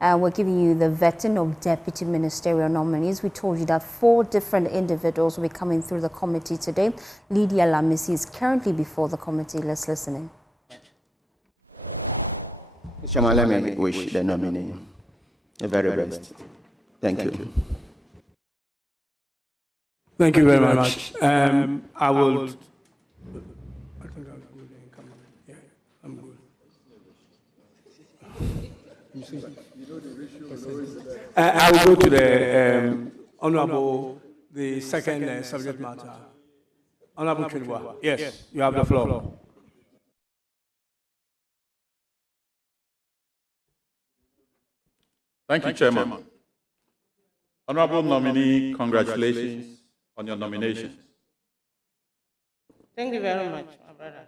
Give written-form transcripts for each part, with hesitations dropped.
We're giving you the vetting of deputy ministerial nominees. We told you that 4 different individuals will be coming through the committee today. Lydia Akanvariba is currently before the committee. Let's listen in. Mr. Chairman, let me wish the nominee the very best. Thank you. Thank you very much. I will. I think I'm good. Yeah, I'm good. I will go to the Honorable, the second subject matter. Honorable Kinwa. Yes, you have the floor. Thank you, Chairman. Honorable nominee, congratulations on your nomination. Thank you very much, my brother.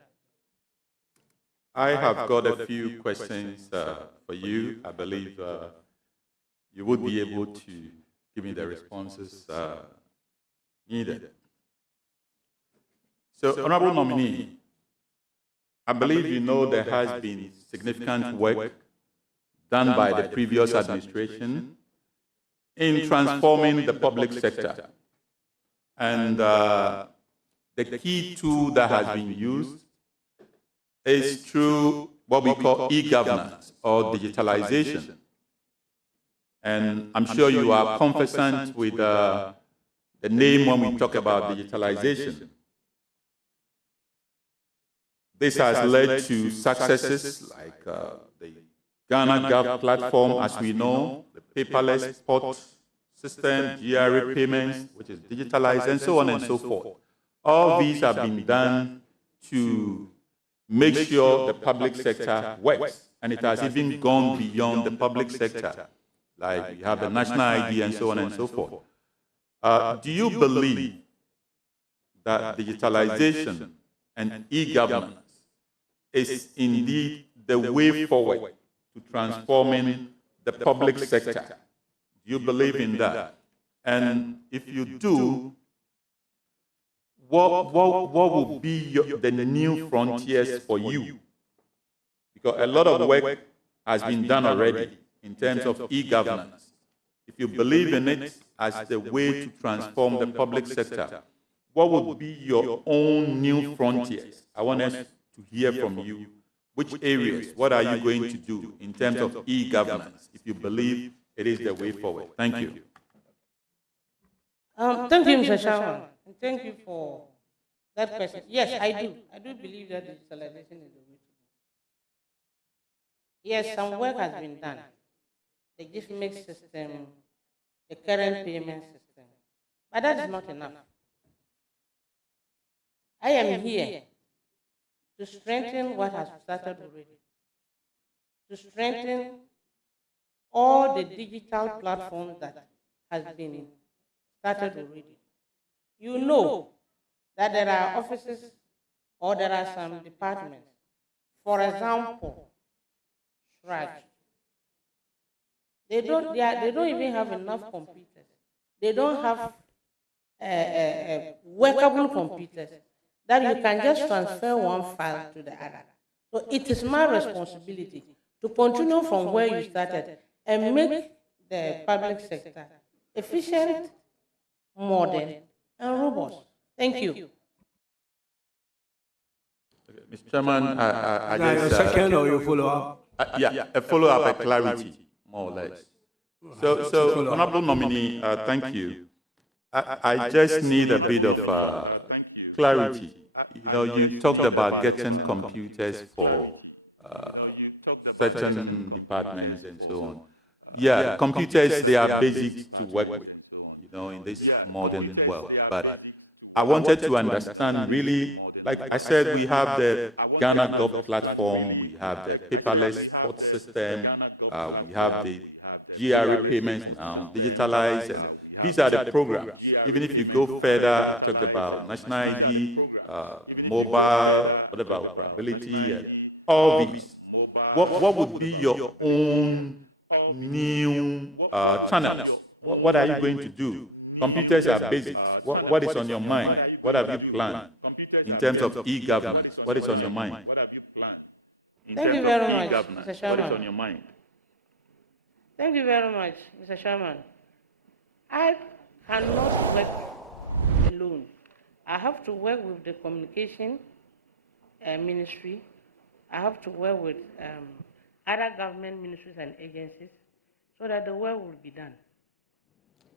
I have got a few questions for you. I believe you would be able to give me the responses needed. So, Honorable nominee, I believe you know there has been significant work done by the previous administration in transforming the public sector. And the key tool that has been used is through what we call e-governance or digitalization. And I'm sure you are conversant with the name when we talk about digitalization. This has led to successes like the Ghana Gov platform, as we know, the paperless port system, GRA payments, which is digitalized, and so on and so forth. All these have been done to make sure the public sector works, and it has even gone beyond the public sector, like we have the national ID and so on and so forth. Do you believe that digitalization and e-governance is indeed the way forward to transforming the public sector? Do you believe in that? And if you do, what will be the new frontiers for you? Because a lot of work has been done already in terms of e-governance. If you believe in it as the way to transform the public sector, what would be your own new frontiers? I want us to hear from you. Which areas, what are you going to do in terms of e-governance, if you believe it is the way forward? Thank you. Thank you, Mr. Chairman, and thank you for that question. Yes, I do. I do believe that digitalization is the way to go. Yes, some work has been done. The gift mix system, the current payment system, but that is not enough. I am here to strengthen what has started already, to strengthen all the digital platforms that has been started already. You know that there are offices or there are some departments. For example, Shraj. They don't even have enough computers. They don't have workable computers that you can just transfer one file to the other. So it is my responsibility to continue from where you started and make the public sector efficient, modern, and robust. Thank you. Okay, Mr. Chairman, I Now, just... a second or you follow up? Yeah, a follow-up, a clarity, more or less. So Honorable nominee, thank you. I just need a bit of clarity. You know, you talked about getting computers for certain departments and so on. Yeah, computers, they are basic to work with, you know, in this modern world. But I wanted to understand really, like I said, we have the Ghana Gov platform, we have the paperless port system, we have the GRA payments now, digitalized, and these are the programs. Even if you go further, talk about national ID, mobile, what about operability, and all these. What would be your own new channels? What are you going to do? Computers are basic. What is on your mind? What have you planned in terms of e-governance? What is on your mind? Thank you very much, Mr. Chairman. What is on your mind? Thank you very much, Mr. Chairman. I cannot work alone. I have to work with the communication ministry. I have to work with other government ministries and agencies so that the work will be done.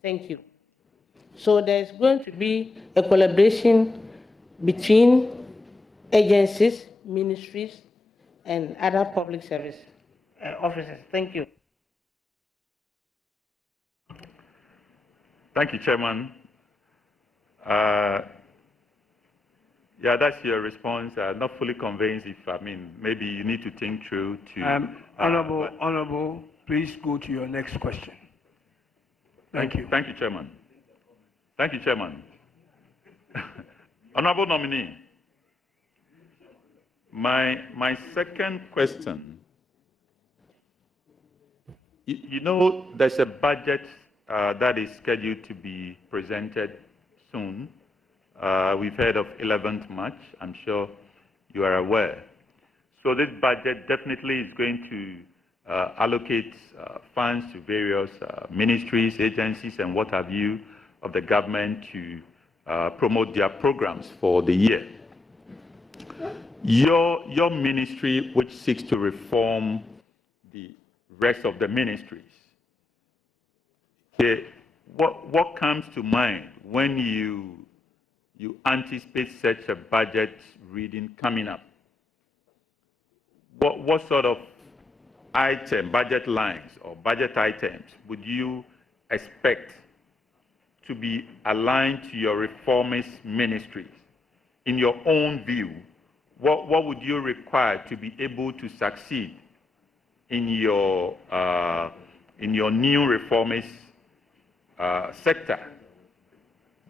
Thank you. So there's going to be a collaboration between agencies, ministries, and other public service officers. Thank you. Thank you, Chairman. Yeah, that's your response. Not fully convinced if, maybe you need to think through to... Honorable, please go to your next question. Thank you. Thank you, Chairman. Thank you, Chairman. Honorable nominee, my second question, you know there's a budget that is scheduled to be presented soon. We've heard of 11th March. I'm sure you are aware. So this budget definitely is going to allocate funds to various ministries, agencies, and what have you of the government to promote their programs for the year. Your ministry, which seeks to reform the rest of the ministries, what comes to mind when you anticipate such a budget reading coming up? What sort of budget lines or budget items would you expect to be aligned to your reformist ministries? In your own view, what would you require to be able to succeed in your new reformist sector?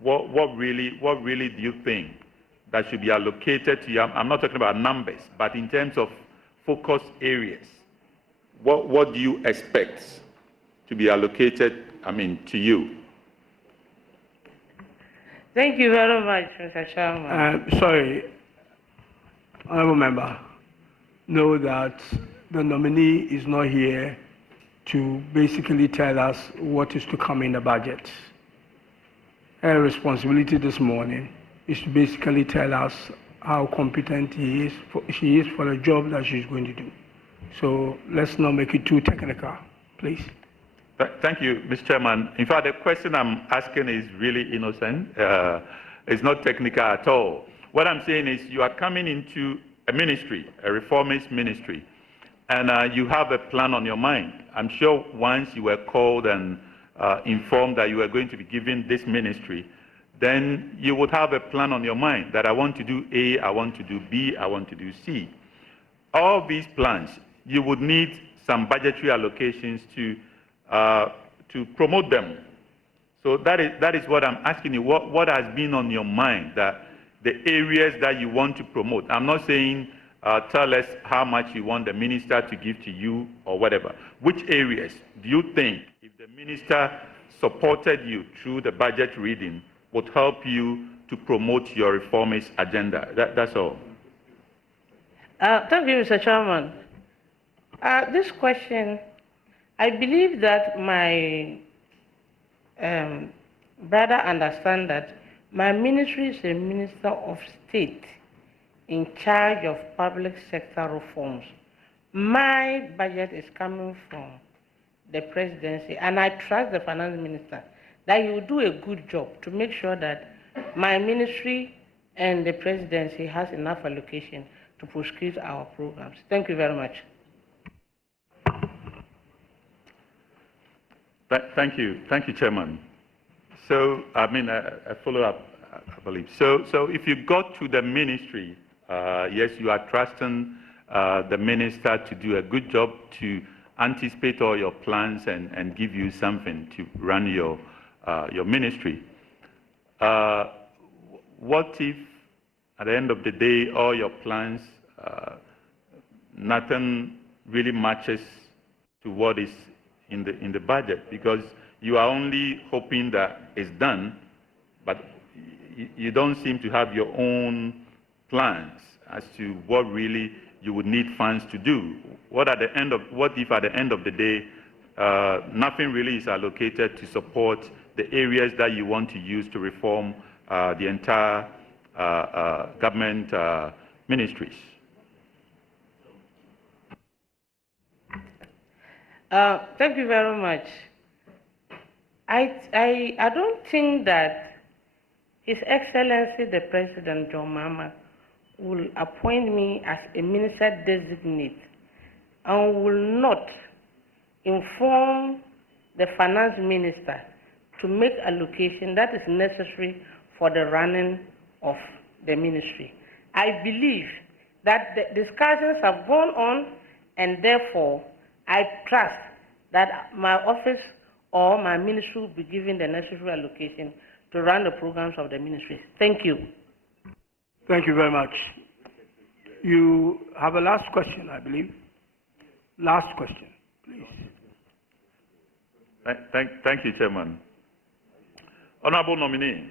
What really do you think that should be allocated to you? I'm not talking about numbers, but in terms of focus areas, what do you expect to be allocated, to you? Thank you very much, Mr. Chairman. Sorry, honorable member, know that the nominee is not here to basically tell us what is to come in the budget. Her responsibility this morning is to basically tell us how competent she is for the job that she's going to do. So let's not make it too technical, please. Thank you, Mr. Chairman. In fact, the question I'm asking is really innocent. It's not technical at all. What I'm saying is you are coming into a ministry, a reformist ministry, and you have a plan on your mind. I'm sure once you were called and informed that you were going to be given this ministry, then you would have a plan on your mind that I want to do A, I want to do B, I want to do C. All these plans, you would need some budgetary allocations to promote them. So that is what I'm asking you. What has been on your mind, that the areas that you want to promote? I'm not saying tell us how much you want the minister to give to you or whatever. Which areas do you think, if the minister supported you through the budget reading, would help you to promote your reformist agenda? That's all. Thank you, Mr. Chairman. This question, I believe that my brother understands that my ministry is a minister of state in charge of public sector reforms. My budget is coming from the presidency, and I trust the finance minister that he will do a good job to make sure that my ministry and the presidency has enough allocation to prosecute our programs. Thank you very much. Thank you, Chairman. So, a follow-up, I believe. So if you got to the ministry, yes, you are trusting the minister to do a good job to anticipate all your plans and give you something to run your ministry. What if, at the end of the day, all your plans, nothing really matches to what is in the budget? Because you are only hoping that it's done, but you don't seem to have your own plans as to what really you would need funds to do. What if at the end of the day, nothing really is allocated to support the areas that you want to use to reform the entire government ministries. Thank you very much. I don't think that His Excellency the President John Mahama will appoint me as a minister designate and will not inform the finance minister to make allocation that is necessary for the running of the ministry. I believe that the discussions have gone on, and therefore I trust that my office or my ministry will be given the necessary allocation to run the programs of the ministry. Thank you. Thank you very much. You have a last question, I believe. Last question, please. Thank you, Chairman. Honorable nominee,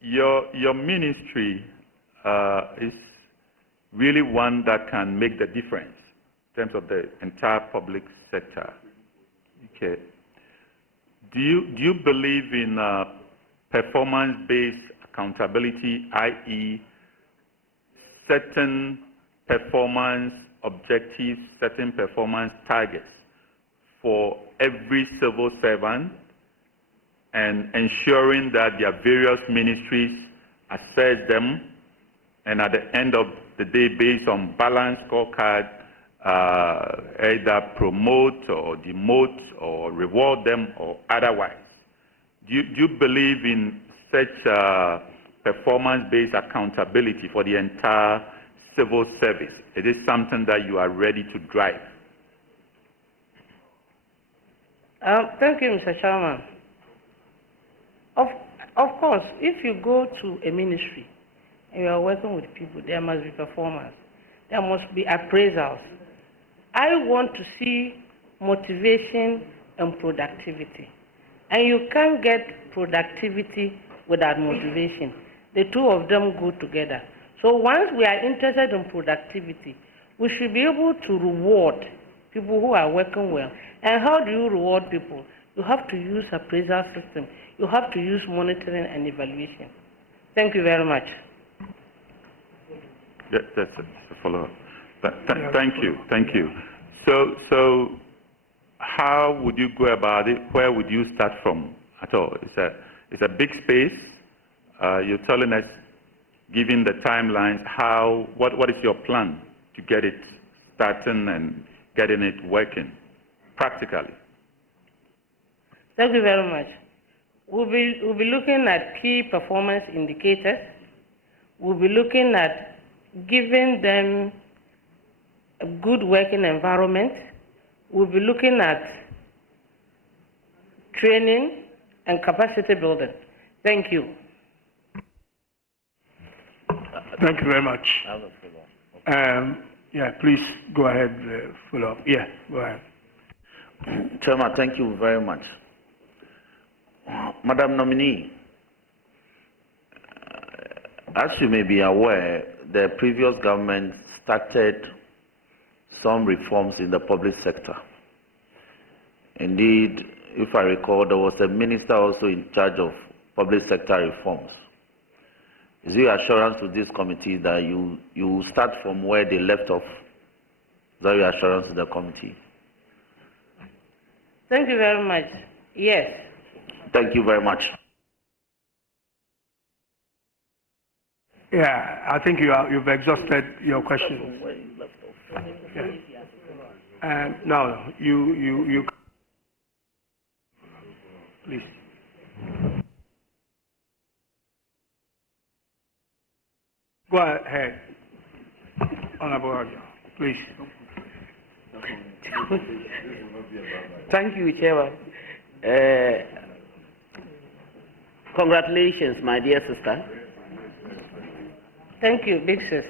your ministry is really one that can make the difference in terms of the entire public sector. Okay. Do you believe in performance-based accountability, i.e., certain performance objectives, certain performance targets for every civil servant, and ensuring that their various ministries assess them, and at the end of the day, based on balanced scorecard, either promote or demote or reward them or otherwise? Do you believe in such performance-based accountability for the entire civil service? It is something that you are ready to drive. Thank you, Mr. Chairman. Of course, if you go to a ministry and you are working with people, there must be performance. There must be appraisals. I want to see motivation and productivity. And you can't get productivity without motivation. The two of them go together. So once we are interested in productivity, we should be able to reward people who are working well. And how do you reward people? You have to use appraisal system. You have to use monitoring and evaluation. Thank you very much. That's a follow-up. Thank you. So how would you go about it? Where would you start from at all? It's a big space. You're telling us, given the timelines, what is your plan to get it starting and getting it working practically? Thank you very much. We'll be looking at key performance indicators. We'll be looking at giving them a good working environment. We'll be looking at training and capacity building. Thank you. Thank you very much. Yeah, please go ahead, follow up. Yeah, go ahead. Chairman, thank you very much. Madam Nominee, as you may be aware, the previous government started some reforms in the public sector. Indeed, if I recall, there was a minister also in charge of public sector reforms. Is your assurance to this committee that you start from where they left off? Is that your assurance to the committee? Thank you very much. Yes. Thank you very much. Yeah, I think you've exhausted your questions. Yeah. Now, you please. Go ahead, Honorable Raja, please. Thank you, Chairman. Congratulations, my dear sister. Thank you, big sis.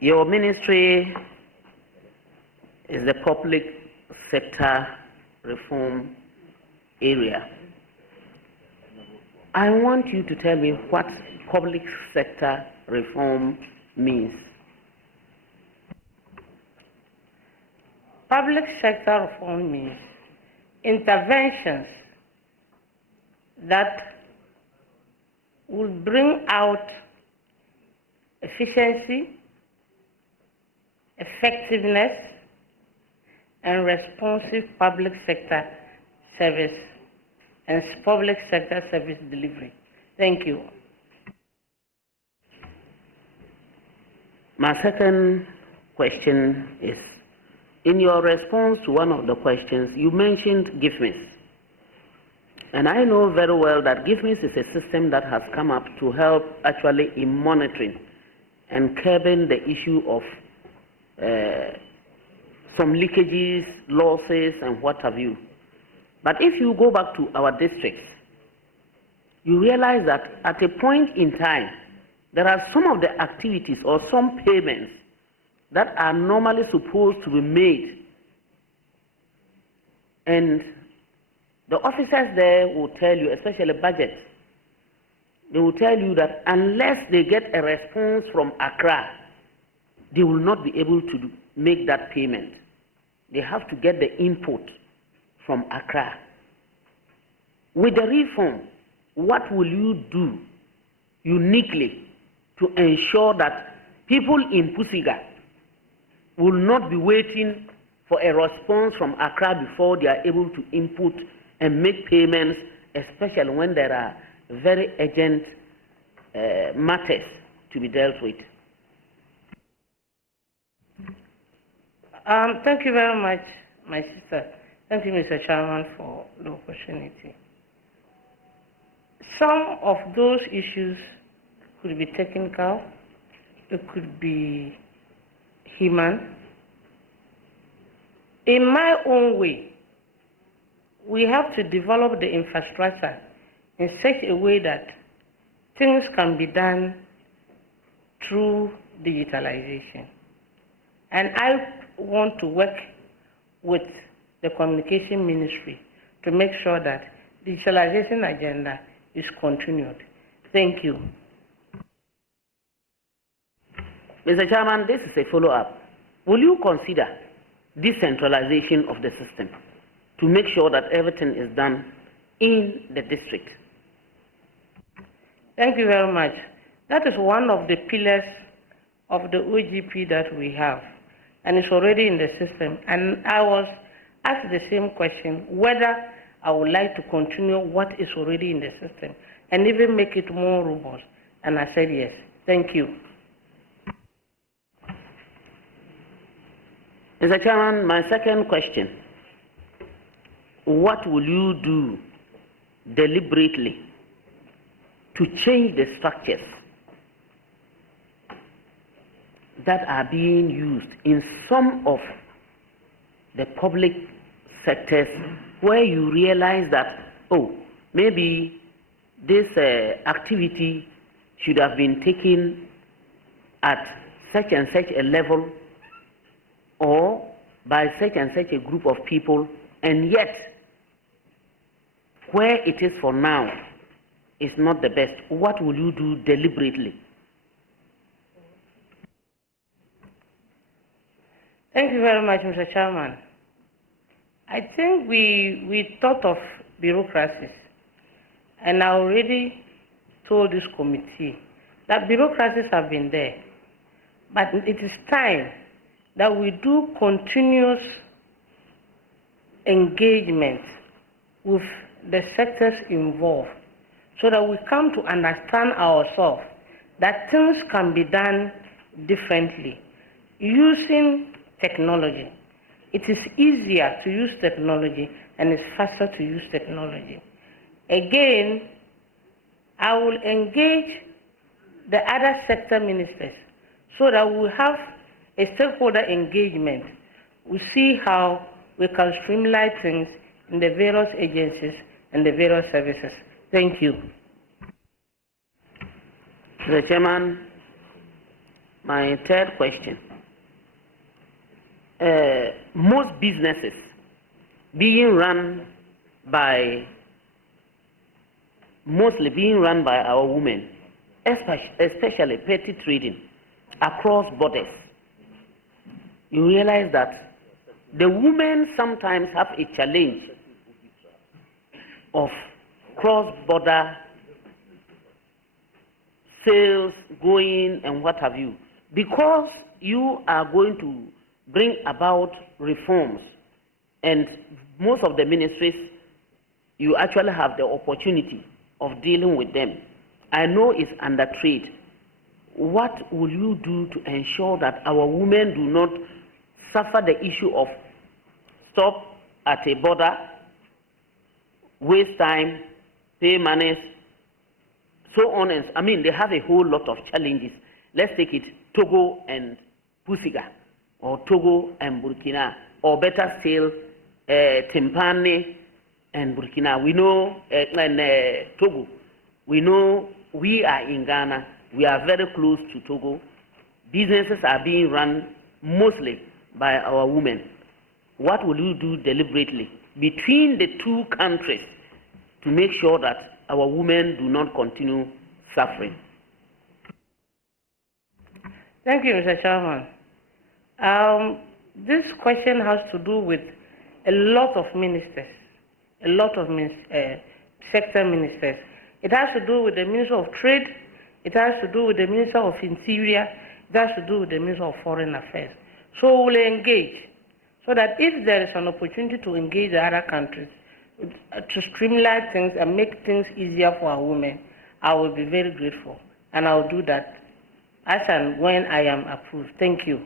Your ministry is the public sector reform area. I want you to tell me what public sector reform means? Public sector reform means interventions that will bring out efficiency, effectiveness, and responsive public sector service and public sector service delivery. Thank you. My second question is, in your response to one of the questions, you mentioned GIFMIS. And I know very well that GIFMIS is a system that has come up to help actually in monitoring and curbing the issue of some leakages, losses, and what have you. But if you go back to our districts, you realize that at a point in time, there are some of the activities or some payments that are normally supposed to be made. And the officers there will tell you, especially budget, they will tell you that unless they get a response from Accra, they will not be able to make that payment. They have to get the input from Accra. With the reform, what will you do uniquely to ensure that people in Pusiga will not be waiting for a response from Accra before they are able to input and make payments, especially when there are very urgent matters to be dealt with? Thank you very much, my sister. Thank you, Mr. Chairman, for the opportunity. Some of those issues could be technical, it could be human. In my own way, we have to develop the infrastructure in such a way that things can be done through digitalization. And I want to work with the Communication Ministry to make sure that the digitalization agenda is continued. Thank you. Mr. Chairman, this is a follow-up. Will you consider decentralization of the system to make sure that everything is done in the district? Thank you very much. That is one of the pillars of the OGP that we have, and it's already in the system. And I was asked the same question, whether I would like to continue what is already in the system and even make it more robust. And I said yes. Thank you. Mr. Chairman, my second question, what will you do deliberately to change the structures that are being used in some of the public sectors where you realize that, oh, maybe this activity should have been taken at such and such a level or by such and such a group of people, and yet where it is for now is not the best? What will you do deliberately? Thank you very much, Mr. Chairman. I think we thought of bureaucracies, and I already told this committee that bureaucracies have been there, but it is time that we do continuous engagement with the sectors involved so that we come to understand ourselves that things can be done differently using technology. It is easier to use technology and it's faster to use technology. Again, I will engage the other sector ministers so that we have a stakeholder engagement. We see how we can streamline things in the various agencies and the various services. Thank you. Mr. Chairman, my third question. Most businesses mostly being run by our women, especially petty trading, across borders, you realize that the women sometimes have a challenge of cross-border sales going and what have you. Because you are going to bring about reforms, and most of the ministries, you actually have the opportunity of dealing with them. I know it's under trade. What will you do to ensure that our women do not suffer the issue of stop at a border, waste time, pay monies, so on and I mean, they have a whole lot of challenges. Let's take it Togo and Pusiga, or Togo and Burkina, or better still, Timpani and Burkina. We know, and Togo, we know we are in Ghana, we are very close to Togo. Businesses are being run mostly by our women. What will you do deliberately between the two countries to make sure that our women do not continue suffering? Thank you, Mr. Chairman. This question has to do with a lot of ministers, a lot of sector ministers. It has to do with the Minister of Trade, it has to do with the Minister of Interior, it has to do with the Minister of Foreign Affairs. So we'll engage, so that if there is an opportunity to engage the other countries, to streamline things and make things easier for our women, I will be very grateful. And I will do that as and when I am approved. Thank you.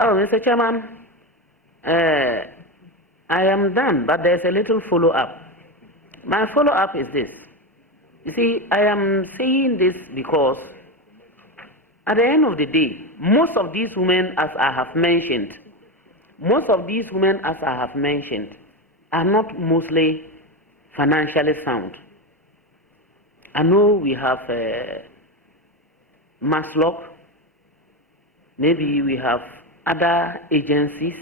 Oh, Mr. Chairman, I am done, but there's a little follow-up. My follow-up is this. You see, I am saying this because at the end of the day, most of these women, as I have mentioned, are not mostly financially sound. I know we have Maslock, maybe we have other agencies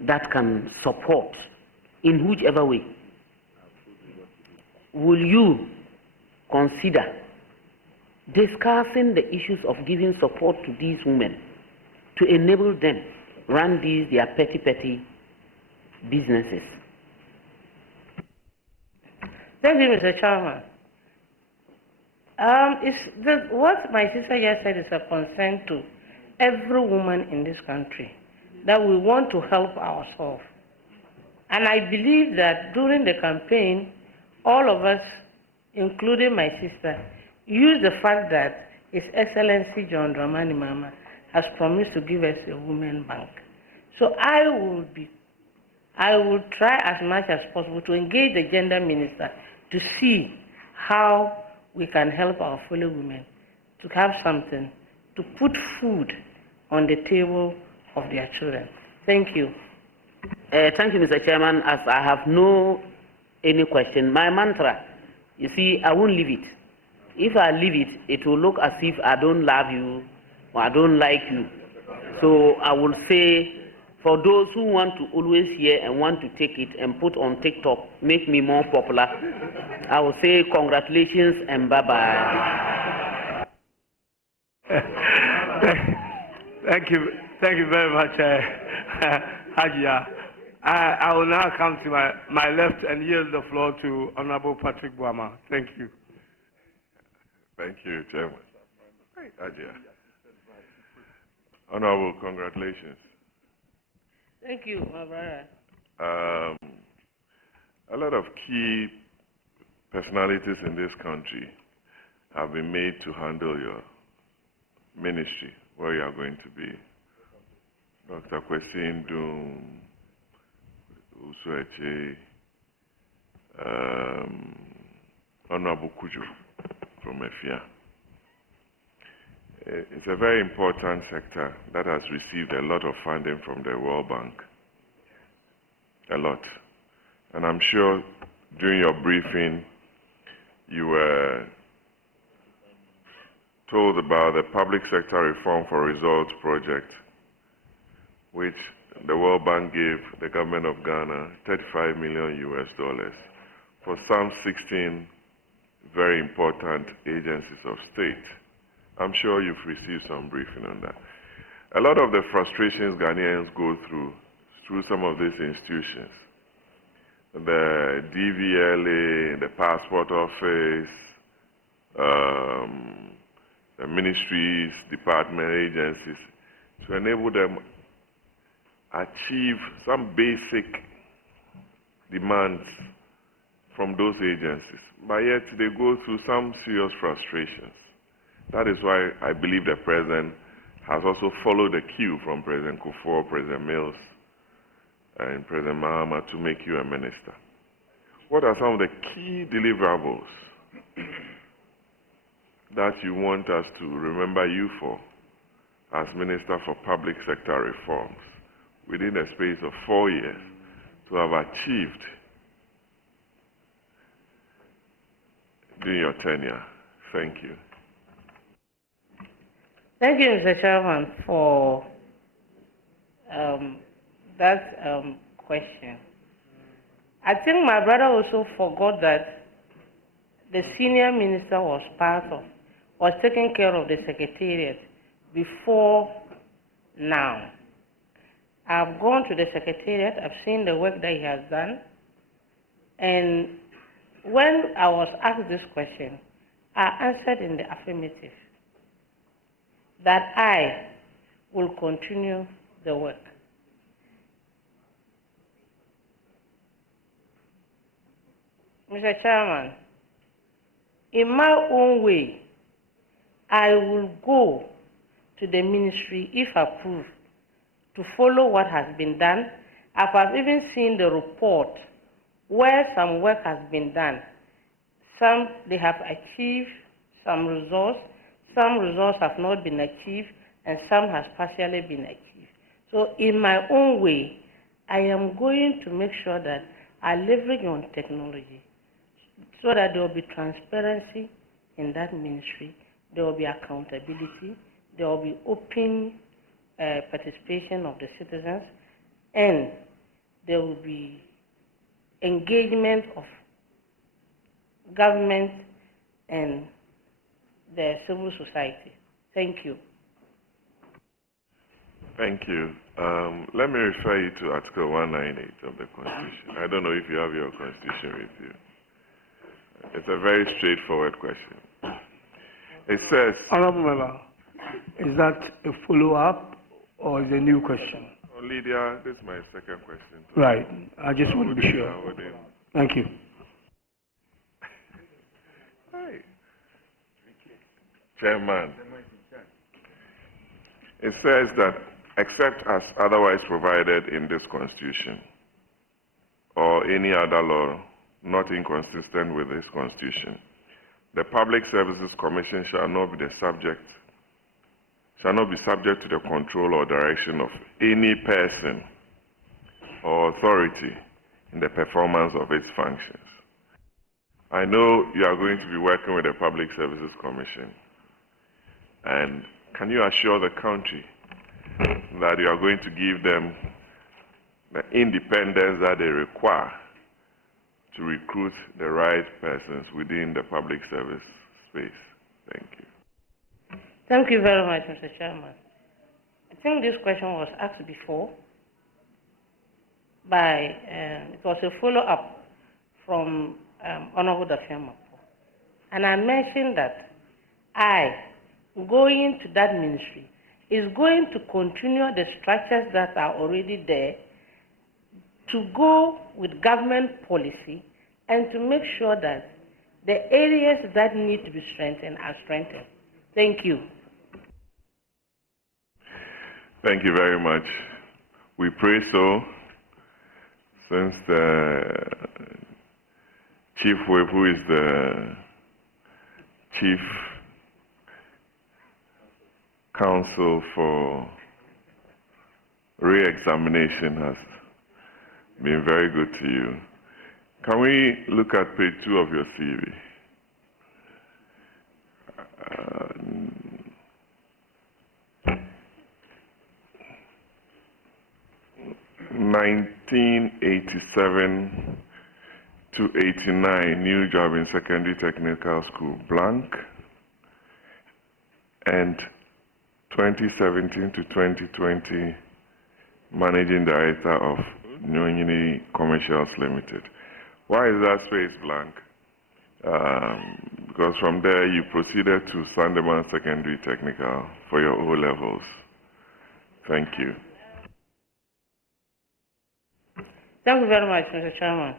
that can support in whichever way. Will you consider discussing the issues of giving support to these women to enable them run their petty businesses? Thank you, Mr. Chairman. What my sister just said is a concern to every woman in this country, that we want to help ourselves. And I believe that during the campaign, all of us, including my sister, use the fact that His Excellency John Dramani Mahama has promised to give us a women bank. So I will try as much as possible to engage the gender minister to see how we can help our fellow women to have something, to put food on the table of their children. Thank you. Thank you, Mr. Chairman. As I have any question, my mantra, you see, I won't leave it. If I leave it, it will look as if I don't love you or I don't like you. So I will say, for those who want to always hear and want to take it and put on TikTok, make me more popular, I will say congratulations and bye-bye. Thank you very much, Hajia. I will now come to my left and yield the floor to Honorable Patrick Boama. Thank you. Thank you, Chairman. Hajia. Honorable, congratulations. Thank you, my brother. A lot of key personalities in this country have been made to handle your ministry, where you are going to be. Dr. Kwesi Ndum, Usueche, Honorable Kujo from EFIA. It's a very important sector that has received a lot of funding from the World Bank. A lot. And I'm sure during your briefing, you were told about the Public Sector Reform for Results project, which the World Bank gave the government of Ghana $35 million for some 16 very important agencies of state. I'm sure you've received some briefing on that. A lot of the frustrations Ghanaians go through some of these institutions, the DVLA, the Passport Office, the ministries, department agencies, to enable them achieve some basic demands from those agencies, but yet they go through some serious frustrations. That is why I believe the President has also followed the cue from President Kufuor, President Mills, and President Mahama to make you a minister. What are some of the key deliverables that you want us to remember you for as Minister for Public Sector Reforms within a space of 4 years to have achieved during your tenure? Thank you. Thank you, Mr. Chairman, for that question. I think my brother also forgot that the senior minister was taking care of the secretariat before now. I've gone to the secretariat, I've seen the work that he has done, and when I was asked this question, I answered in the affirmative that I will continue the work. Mr. Chairman, in my own way, I will go to the ministry, if approved, to follow what has been done. I've even seen the report where some work has been done. Some, they have achieved some results have not been achieved, and some has partially been achieved. So in my own way, I am going to make sure that I leverage on technology so that there will be transparency in that ministry, there will be accountability, there will be open participation of the citizens, and there will be engagement of government and the civil society. Thank you. Thank you. Let me refer you to Article 198 of the Constitution. I don't know if you have your Constitution with you. It's a very straightforward question. It says... Honorable Member, is that a follow-up or is it a new question? Oh, Lydia, this is my second question. Right. I just want to be sure. Thank you. Hi. Chairman, it says that except as otherwise provided in this Constitution or any other law not inconsistent with this Constitution, the Public Services Commission shall not be subject to the control or direction of any person or authority in the performance of its functions. I know you are going to be working with the Public Services Commission, and can you assure the country that you are going to give them the independence that they require to recruit the right persons within the public service space? Thank you. Thank you very much, Mr. Chairman. I think this question was asked before by, it was a follow-up from Honorable Dafiamapo. And I mentioned that I, going to that ministry, is going to continue the structures that are already there to go with government policy and to make sure that the areas that need to be strengthened are strengthened. Thank you. Thank you very much. We pray so, since the Chief Whip, who is the Chief Counsel for re-examination, has been very good to you. Can we look at page 2 of your CV? 1987 to 89 New Driving Secondary Technical School, blank, and 2017 to 2020 Managing Director of Nyonyini Commercials Limited. Why is that space blank? Because from there you proceeded to Sandeman Secondary Technical for your O-levels. Thank you. Thank you very much, Mr. Chairman.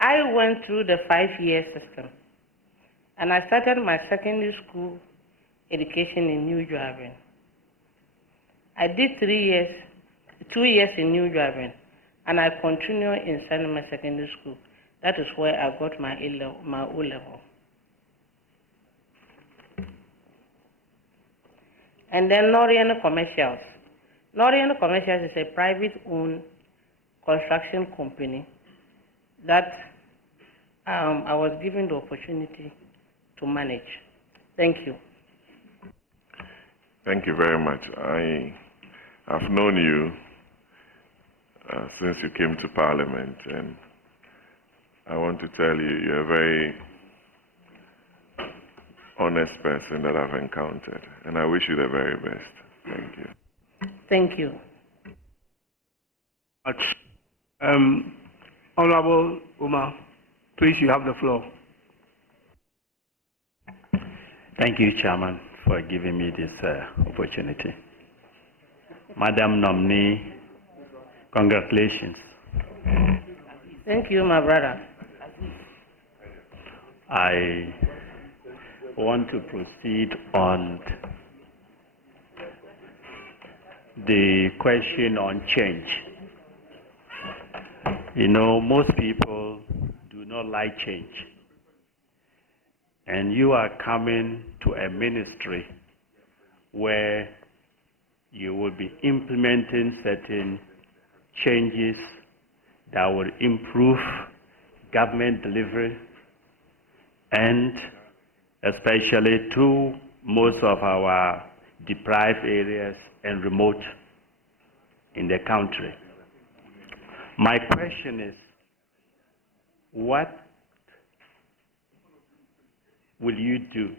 I went through the 5-year system, and I started my secondary school education in New Driving. I did 2 years in New Driving, and I continued in Sandeman Secondary School. That is where I got my O-level. And then Norian Commercials. Norian Commercials is a private-owned construction company that I was given the opportunity to manage. Thank you. Thank you very much. I have known you since you came to Parliament, and I want to tell you, you're a very honest person that I've encountered, and I wish you the very best. Thank you. Thank you. Honorable Umar, please, you have the floor. Thank you, Chairman, for giving me this opportunity. Madam Nominee, congratulations. Thank you, my brother. I want to proceed on the question on change. You know, most people do not like change. And you are coming to a ministry where you will be implementing certain changes that will improve government delivery, and especially to most of our deprived areas and remote in the country. My question is, what will you do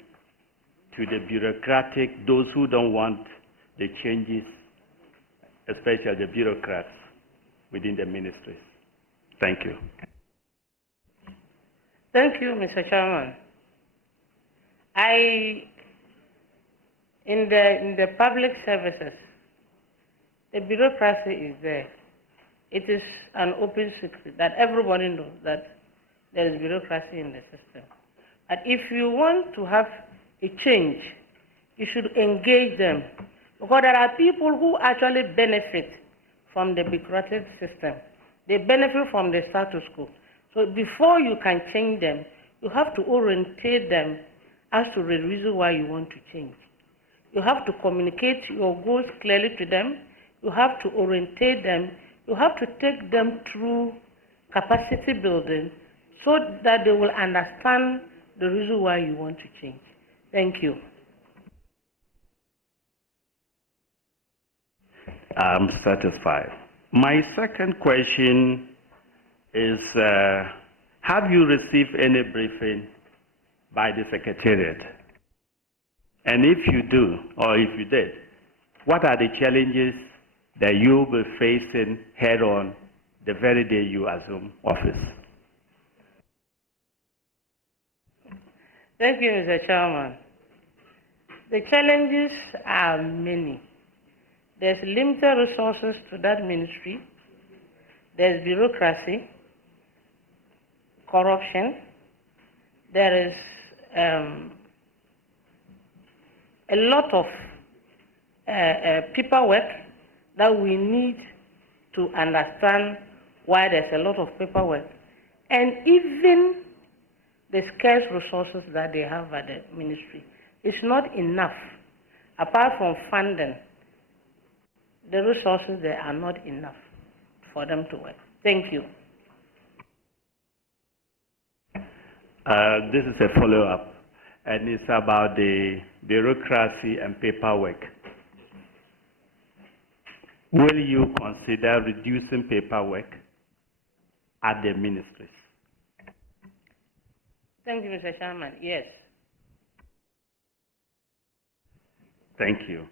to the bureaucratic, those who don't want the changes, especially the bureaucrats within the ministries? Thank you. Thank you, Mr. Chairman. In the public services, the bureaucracy is there. It is an open secret that everybody knows that there is bureaucracy in the system. But if you want to have a change, you should engage them, because there are people who actually benefit from the bureaucratic system. They benefit from the status quo. So before you can change them, you have to orientate them as to the reason why you want to change. You have to communicate your goals clearly to them. You have to orientate them. You have to take them through capacity building so that they will understand the reason why you want to change. Thank you. I'm satisfied. My second question is, have you received any briefing by the Secretariat? And if you do, or if you did, what are the challenges that you'll be facing head-on the very day you assume office? Thank you, Mr. Chairman. The challenges are many. There's limited resources to that ministry. There's bureaucracy, corruption. There is a lot of paperwork that we need to understand why there's a lot of paperwork. And even the scarce resources that they have at the ministry, it's not enough. Apart from funding, the resources there are not enough for them to work. Thank you. This is a follow-up, and it's about the bureaucracy and paperwork. Will you consider reducing paperwork at the ministries? Thank you, Mr. Chairman. Yes. Thank you.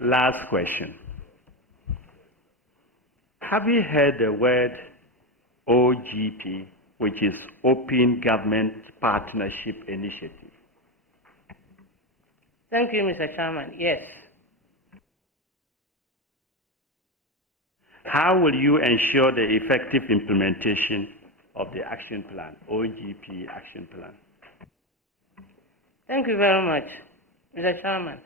Last question. Have you heard the word OGP, which is Open Government Partnership Initiative? Thank you, Mr. Chairman. Yes. How will you ensure the effective implementation of the action plan, OGP action plan? Thank you very much, Mr. Chairman.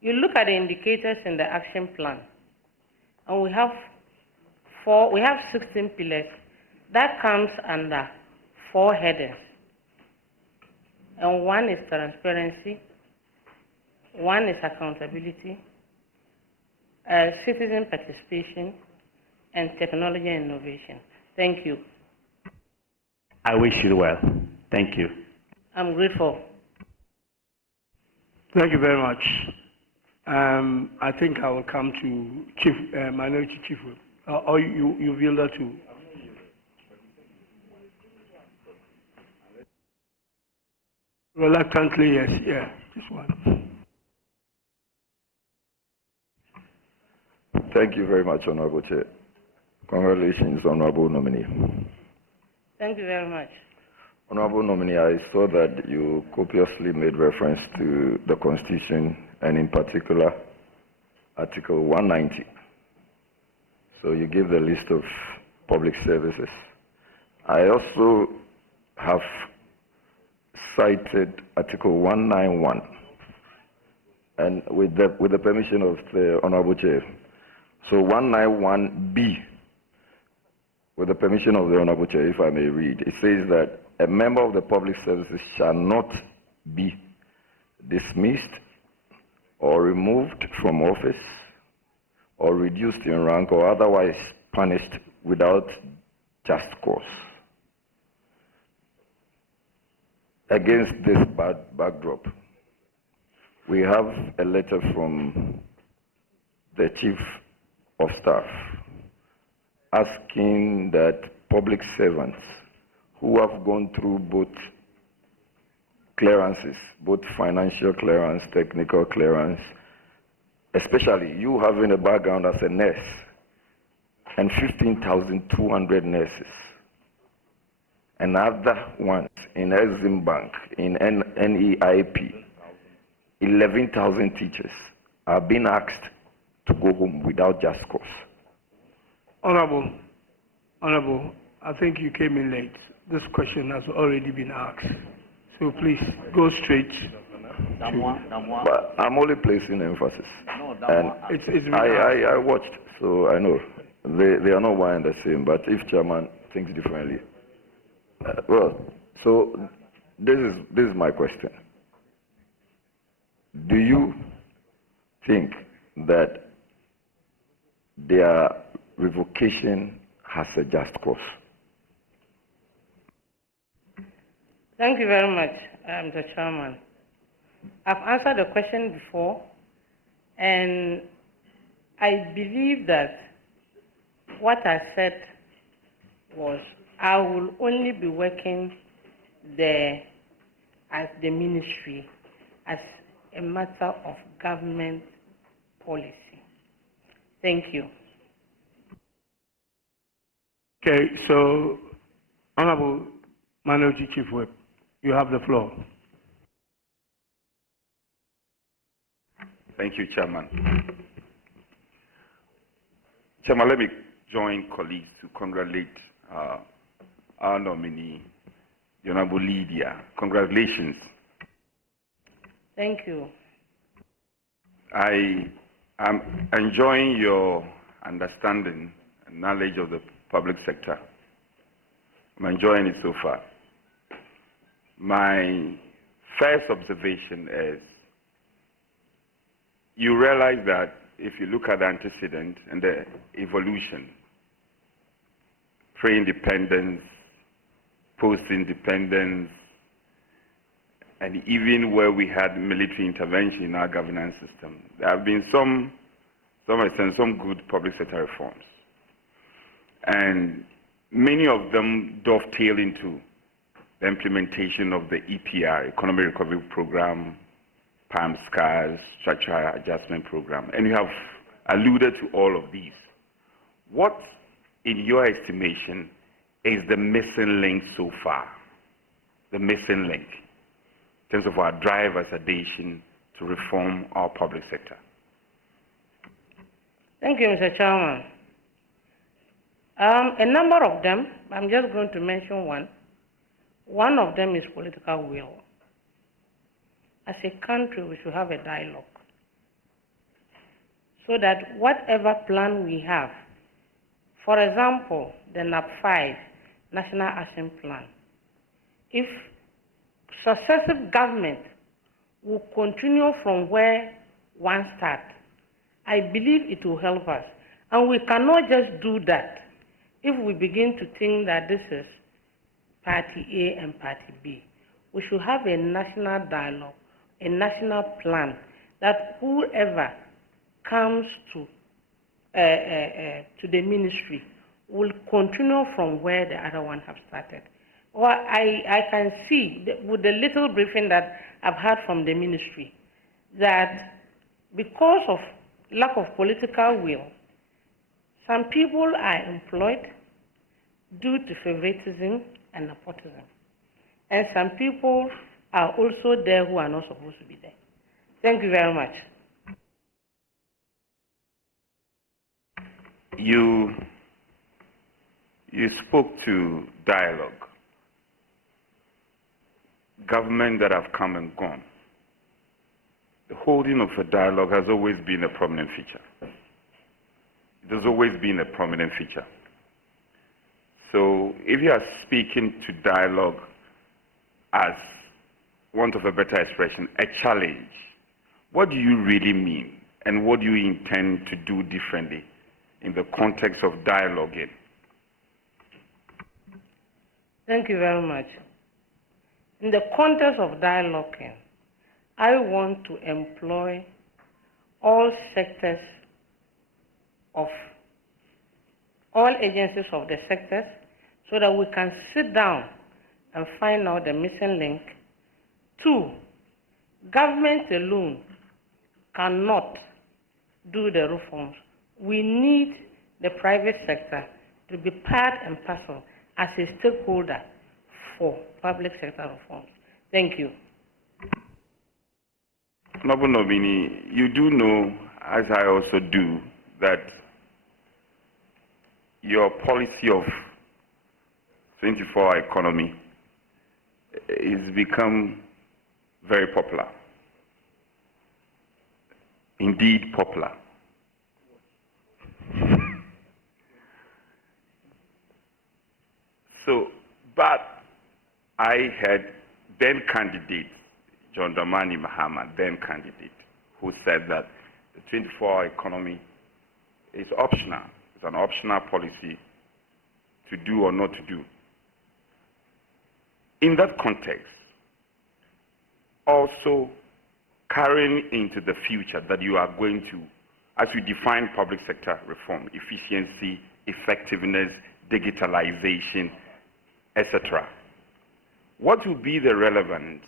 You look at the indicators in the action plan, and we have 16 pillars. That comes under 4 headers. And one is transparency, one is accountability, citizen participation, and technology and innovation. Thank you. I wish you well. Thank you. I'm grateful. Thank you very much. I think I will come to Minority Chief Whip. Or you yield that to? Reluctantly, yes. Yeah, this one. Thank you very much, Honorable Chair. Congratulations, Honorable Nominee. Thank you very much. Honorable Nominee, I saw that you copiously made reference to the Constitution and in particular Article 190. So you gave the list of public services. I also have cited Article 191, and with the permission of the Honorable Chair. So 191B, with the permission of the Honorable Chair, if I may read, it says that a member of the public services shall not be dismissed or removed from office or reduced in rank or otherwise punished without just cause. Against this backdrop, we have a letter from the Chief of Staff asking that public servants who have gone through both clearances, both financial clearance, technical clearance, especially you having a background as a nurse, and 15,200 nurses, and other ones in Exim Bank, in NEIP, 11,000 teachers are being asked to go home without just cause. Honorable, I think you came in late. This question has already been asked. So please go straight to... But I'm only placing emphasis. And I watched, so I know. They are not one and the same, but if Chairman thinks differently. So this is my question. Do you think that their revocation has a just cause? Thank you very much, Mr. Chairman. I've answered the question before, and I believe that what I said was I will only be working there as the ministry as a matter of government policy. Thank you. Okay, so Honorable Minority Chief Whip, you have the floor. Thank you, Chairman. Chairman, let me join colleagues to congratulate our nominee, Honorable Lydia. Congratulations. Thank you. I am enjoying your understanding and knowledge of the public sector. I'm enjoying it so far. My first observation is you realize that if you look at the antecedent and the evolution, pre-independence, post-independence, and even where we had military intervention in our governance system, there have been some good public sector reforms. And many of them dovetail into the implementation of the EPR, Economic Recovery Program, PAM SCARS, Structural Adjustment Program, and you have alluded to all of these. What, in your estimation, is the missing link so far? The missing link in terms of our drive as a nation to reform our public sector? Thank you, Mr. Chairman. A number of them, I'm just going to mention one. One of them is political will. As a country, we should have a dialogue so that whatever plan we have, for example, the NAP 5, National Action Plan, if successive government will continue from where one starts, I believe it will help us. And we cannot just do that if we begin to think that this is Party A and Party B. We should have a national dialogue, a national plan that whoever comes to the ministry will continue from where the other one have started. Well, I can see with the little briefing that I've had from the ministry that because of lack of political will, some people are employed due to favoritism and nepotism. And some people are also there who are not supposed to be there. Thank you very much. You spoke to dialogue. Government that have come and gone. The holding of a dialogue has always been a prominent feature. It has always been a prominent feature. So if you are speaking to dialogue as, want of a better expression, a challenge, what do you really mean? And what do you intend to do differently in the context of dialoguing? Thank you very much. In the context of dialoguing, I want to employ all sectors of all agencies of the sectors so that we can sit down and find out the missing link. 2, government alone cannot do the reforms. We need the private sector to be part and parcel as a stakeholder for public sector reforms. Thank you. Honorable Nobini, you do know, as I also do, that your policy of 24-hour economy is become very popular. Indeed popular. So, but I had then candidate, John Dramani Mahama, then candidate, who said that the 24-hour economy is optional. It's an optional policy to do or not to do. In that context, also carrying into the future that you are going to, as you define public sector reform, efficiency, effectiveness, digitalization, etc. What will be the relevance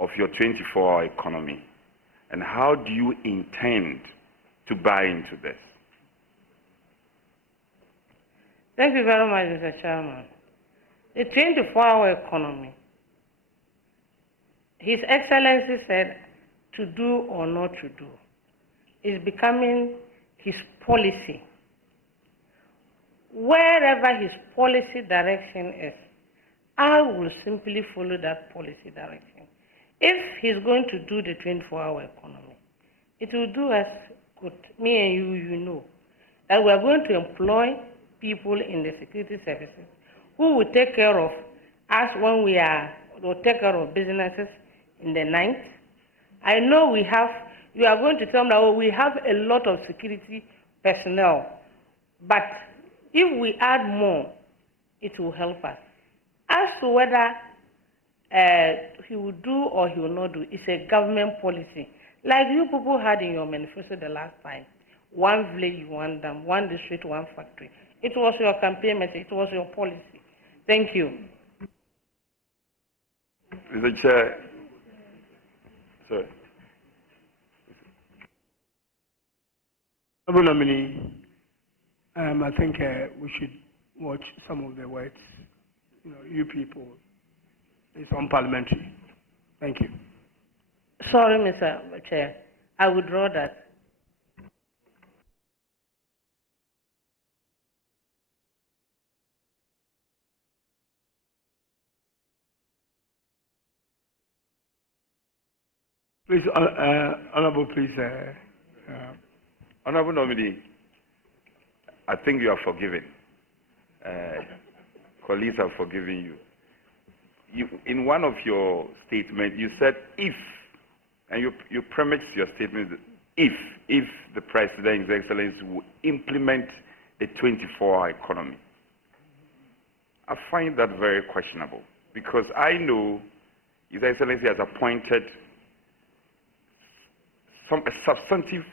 of your 24-hour economy, and how do you intend to buy into this? Thank you very much, Mr. Chairman. The 24-hour economy, His Excellency said to do or not to do, is becoming his policy. Wherever his policy direction is, I will simply follow that policy direction. If he's going to do the 24-hour economy, it will do us good. Me and you know that we are going to employ people in the security services who will take care of us when we are, will take care of businesses in the night. I know you are going to tell me that, oh, we have a lot of security personnel, but if we add more, it will help us. As to whether he will do or he will not do, it's a government policy. Like you people had in your manifesto the last time, one village, one dam, one district, one factory. It was your campaign message. It was your policy. Thank you. Mr. Chair, sorry. Honourable nominee, I think we should watch some of the words. You people, it's unparliamentary. Thank you. Sorry, Mr. Chair. I withdraw that. Please, Honourable, please. Honourable nominee, I think you are forgiven. Colleagues have forgiven you. In one of your statements, you said if, and you premised your statement if the President, His Excellency, will implement the 24-hour economy. I find that very questionable because I know His Excellency has appointed a substantive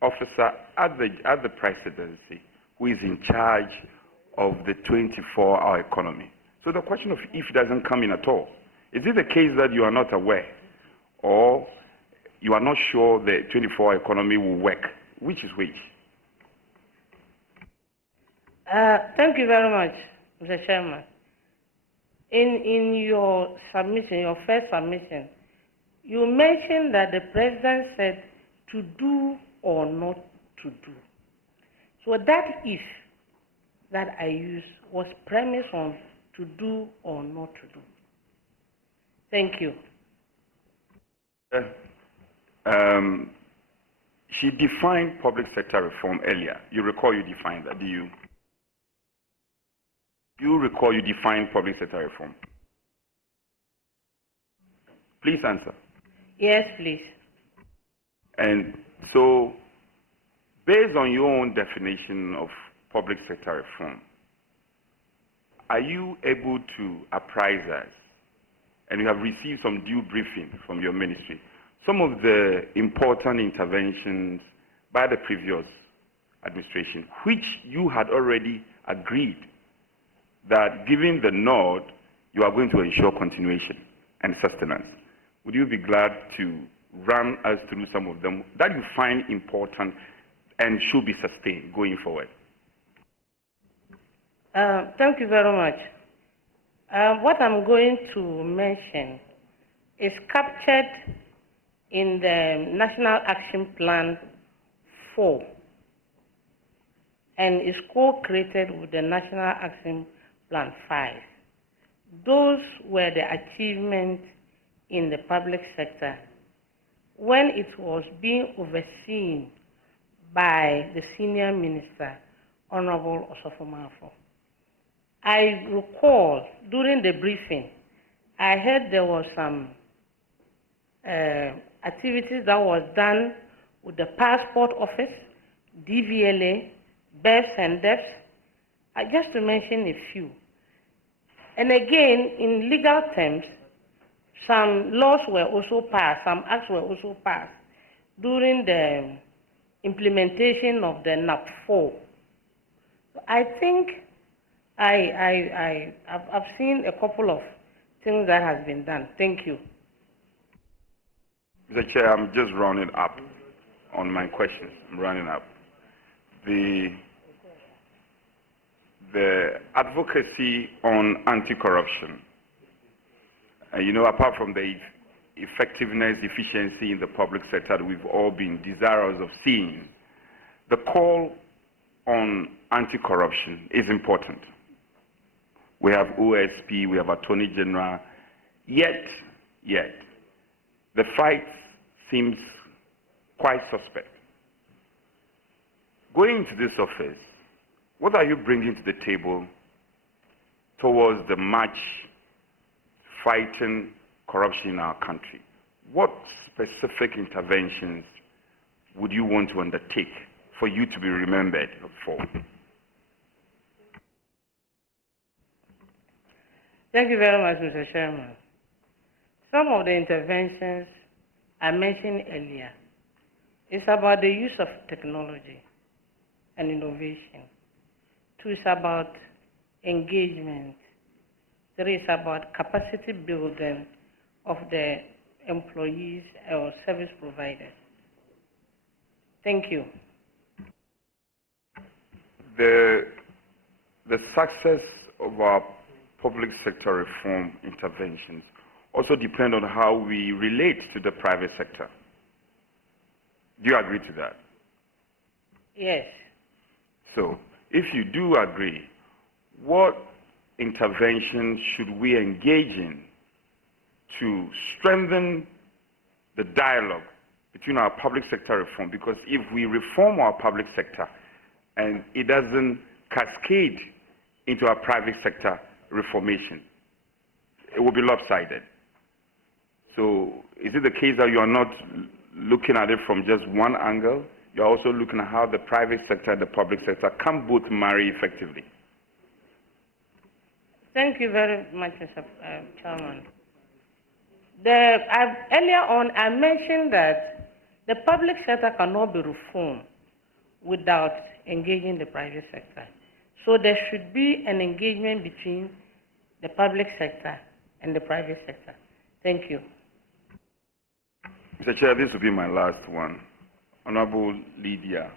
officer at the Presidency who is in charge of the 24-hour economy. So the question of if doesn't come in at all. Is it the case that you are not aware or you are not sure the 24-hour economy will work? Which is which? Thank you very much, Mr. Chairman. In your submission, your first submission, you mentioned that the President said to do or not to do. So that if that I used was premised on to do or not to do. Thank you. She defined public sector reform earlier. You recall you defined that, do you? You recall you defined public sector reform? Please answer. Yes, please. And so, based on your own definition of public sector reform, are you able to apprise us, and you have received some due briefing from your ministry, some of the important interventions by the previous administration, which you had already agreed that given the nod, you are going to ensure continuation and sustenance? Would you be glad to run us through some of them that you find important and should be sustained going forward? Thank you very much. What I'm going to mention is captured in the National Action Plan 4 and is co-created with the National Action Plan 5. Those were the achievements in the public sector when it was being overseen by the senior minister, Honorable Osofo-Maafo. I recall during the briefing, I heard there was some activities that was done with the passport office, DVLA, births and deaths, just to mention a few. And again, in legal terms, some laws were also passed, some acts were also passed during the implementation of the NAP 4. I think I've seen a couple of things that has been done. Thank you. Mr. Chair, I'm just rounding up on my questions. I'm rounding up. The advocacy on anti-corruption, apart from the effectiveness, efficiency in the public sector that we've all been desirous of seeing, the call on anti-corruption is important. We have OSP, we have Attorney General, yet, the fight seems quite suspect. Going into this office, what are you bringing to the table towards the march fighting corruption in our country? What specific interventions would you want to undertake for you to be remembered for? Thank you very much, Mr. Chairman. Some of the interventions I mentioned earlier is about the use of technology and innovation 2 is about engagement. 3 is about capacity building of the employees or service providers. Thank you. The success of our public sector reform interventions also depend on how we relate to the private sector. Do you agree to that? Yes. So, if you do agree, what interventions should we engage in to strengthen the dialogue between our public sector reform? Because if we reform our public sector and it doesn't cascade into our private sector reformation, it will be lopsided. So is it the case that you are not looking at it from just one angle? You're also looking at how the private sector and the public sector can both marry effectively. Thank you very much, Mr. Chairman. Earlier on, I mentioned that the public sector cannot be reformed without engaging the private sector. So there should be an engagement between the public sector and the private sector. Thank you. Mr. Chair, this will be my last one. Honorable Lydia,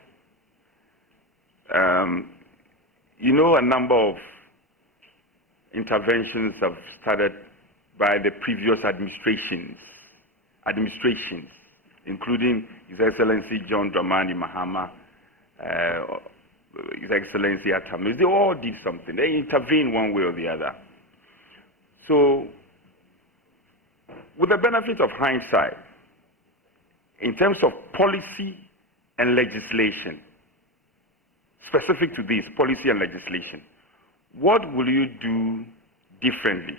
you know a number of interventions have started by the previous administrations, including His Excellency John Dramani Mahama, His Excellency Atamis. They all did something. They intervened one way or the other. So, with the benefit of hindsight, in terms of policy and legislation, specific to this, policy and legislation, what will you do differently?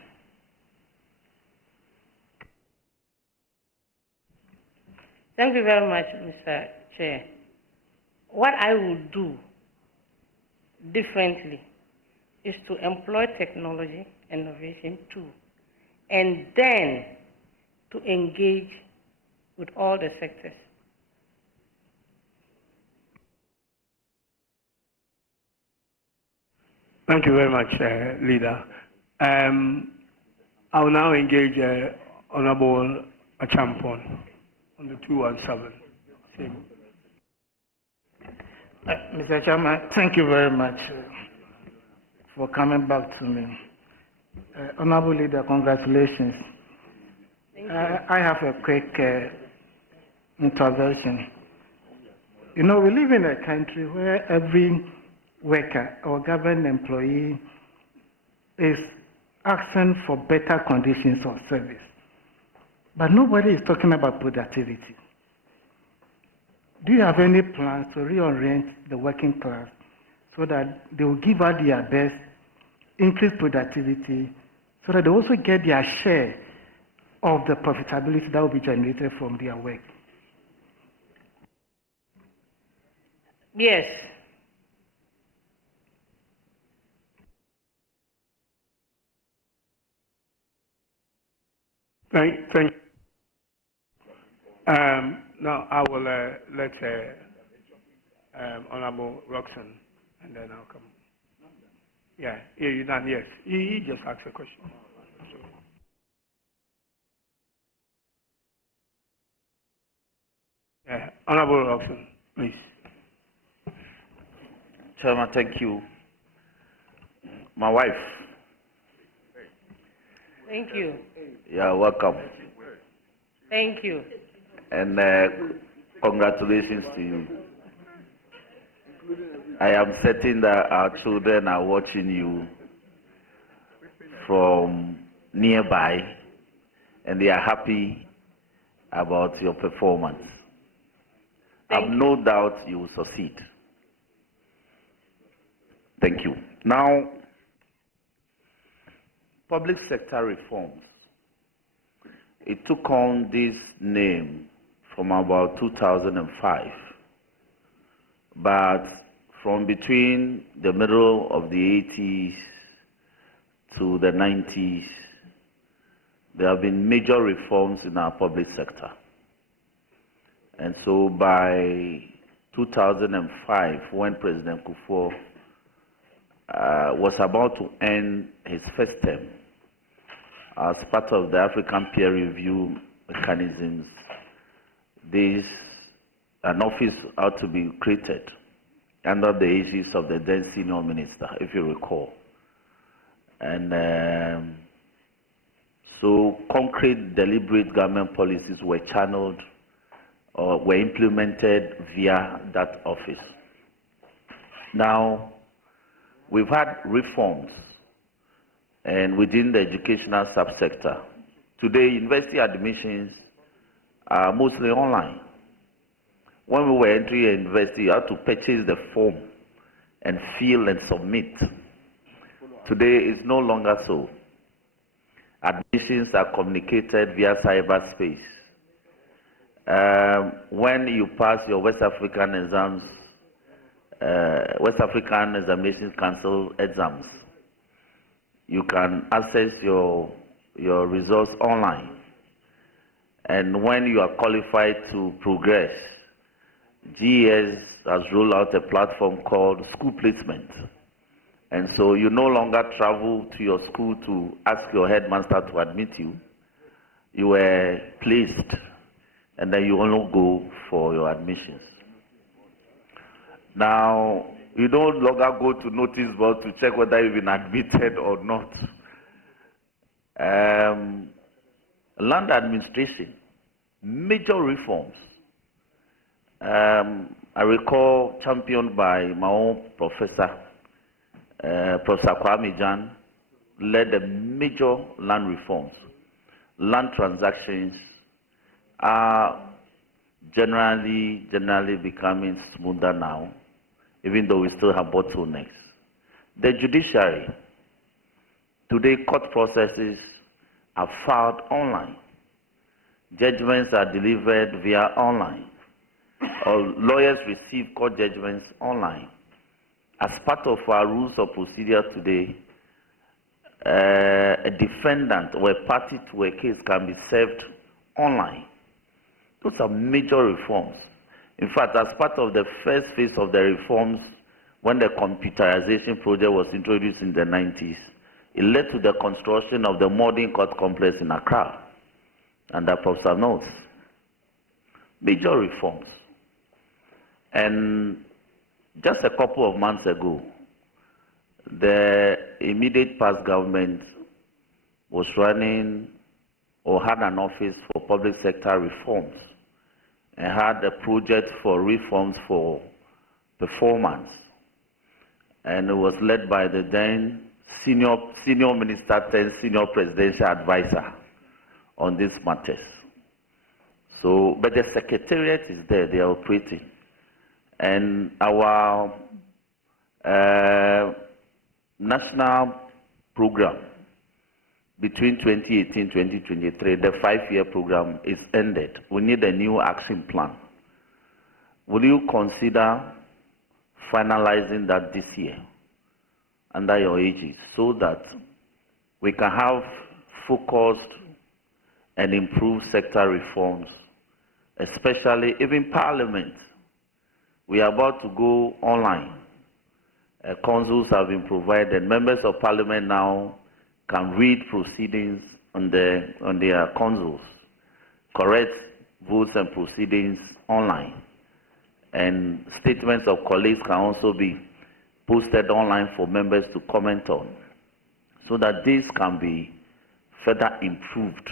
Thank you very much, Mr. Chair. What I will do differently is to employ technology, innovation too, and then to engage with all the sectors. Thank you very much, Leader. I will now engage Honorable Achampon on the 217. Mr. Chairman, thank you very much for coming back to me. Honorable Leader, congratulations. I have a quick intervention. You know, we live in a country where every worker or government employee is asking for better conditions of service. But nobody is talking about productivity. Do you have any plans to reorient the working class so that they will give out their best, increase productivity, so that they also get their share of the profitability that will be generated from their work? Yes. Thank you. Now I will let Honorable Roxanne, and then I'll come. Yeah, you're done. Yes, he just asked a question. Yeah, Honorable Roxanne, please. Chairman, thank you. My wife. Thank you. Yeah, welcome. Thank you. And congratulations to you. I am certain that our children are watching you from nearby, and they are happy about your performance. I have no doubt you will succeed. Thank you. Now, public sector reforms. It took on this name from about 2005, but from between the middle of the 80s to the 90s, there have been major reforms in our public sector. And so by 2005, when President Kufuor was about to end his first term. As part of the African peer review mechanisms, an office ought to be created under the aegis of the then senior minister, if you recall. And so concrete, deliberate government policies were channeled or were implemented via that office. Now, we've had reforms and within the educational subsector. Today, university admissions are mostly online. When we were entering a university, you had to purchase the form and fill and submit. Today, it's no longer so. Admissions are communicated via cyberspace. When you pass your West African exams, West African Examinations Council exams, you can access your results online. And when you are qualified to progress, GES has rolled out a platform called School Placement. And so you no longer travel to your school to ask your headmaster to admit you. You were placed, and then you only go for your admissions. Now, you no longer go to notice board to check whether you've been admitted or not. Land administration, major reforms. I recall championed by my own professor, Professor Kwame Jan, led the major land reforms. Land transactions are generally becoming smoother now, even though we still have bottlenecks. The judiciary, today court processes are filed online. Judgments are delivered via online. Or lawyers receive court judgments online. As part of our rules of procedure today, a defendant or a party to a case can be served online. Those are major reforms. In fact, as part of the first phase of the reforms, when the computerization project was introduced in the 90s, it led to the construction of the modern court complex in Accra under Professor Notes. Major reforms. And just a couple of months ago, the immediate past government was running or had an office for public sector reforms and had a project for reforms for performance. And it was led by the then senior minister, then senior presidential advisor on these matters. So, but the secretariat is there, they are operating. And our national program between 2018 and 2023, the 5-year program is ended. We need a new action plan. Will you consider finalizing that this year under your aegis so that we can have focused and improved sector reforms, especially even Parliament? We are about to go online. Consuls have been provided. Members of Parliament now can read proceedings on their consuls, correct votes and proceedings online. And statements of colleagues can also be posted online for members to comment on, so that this can be further improved.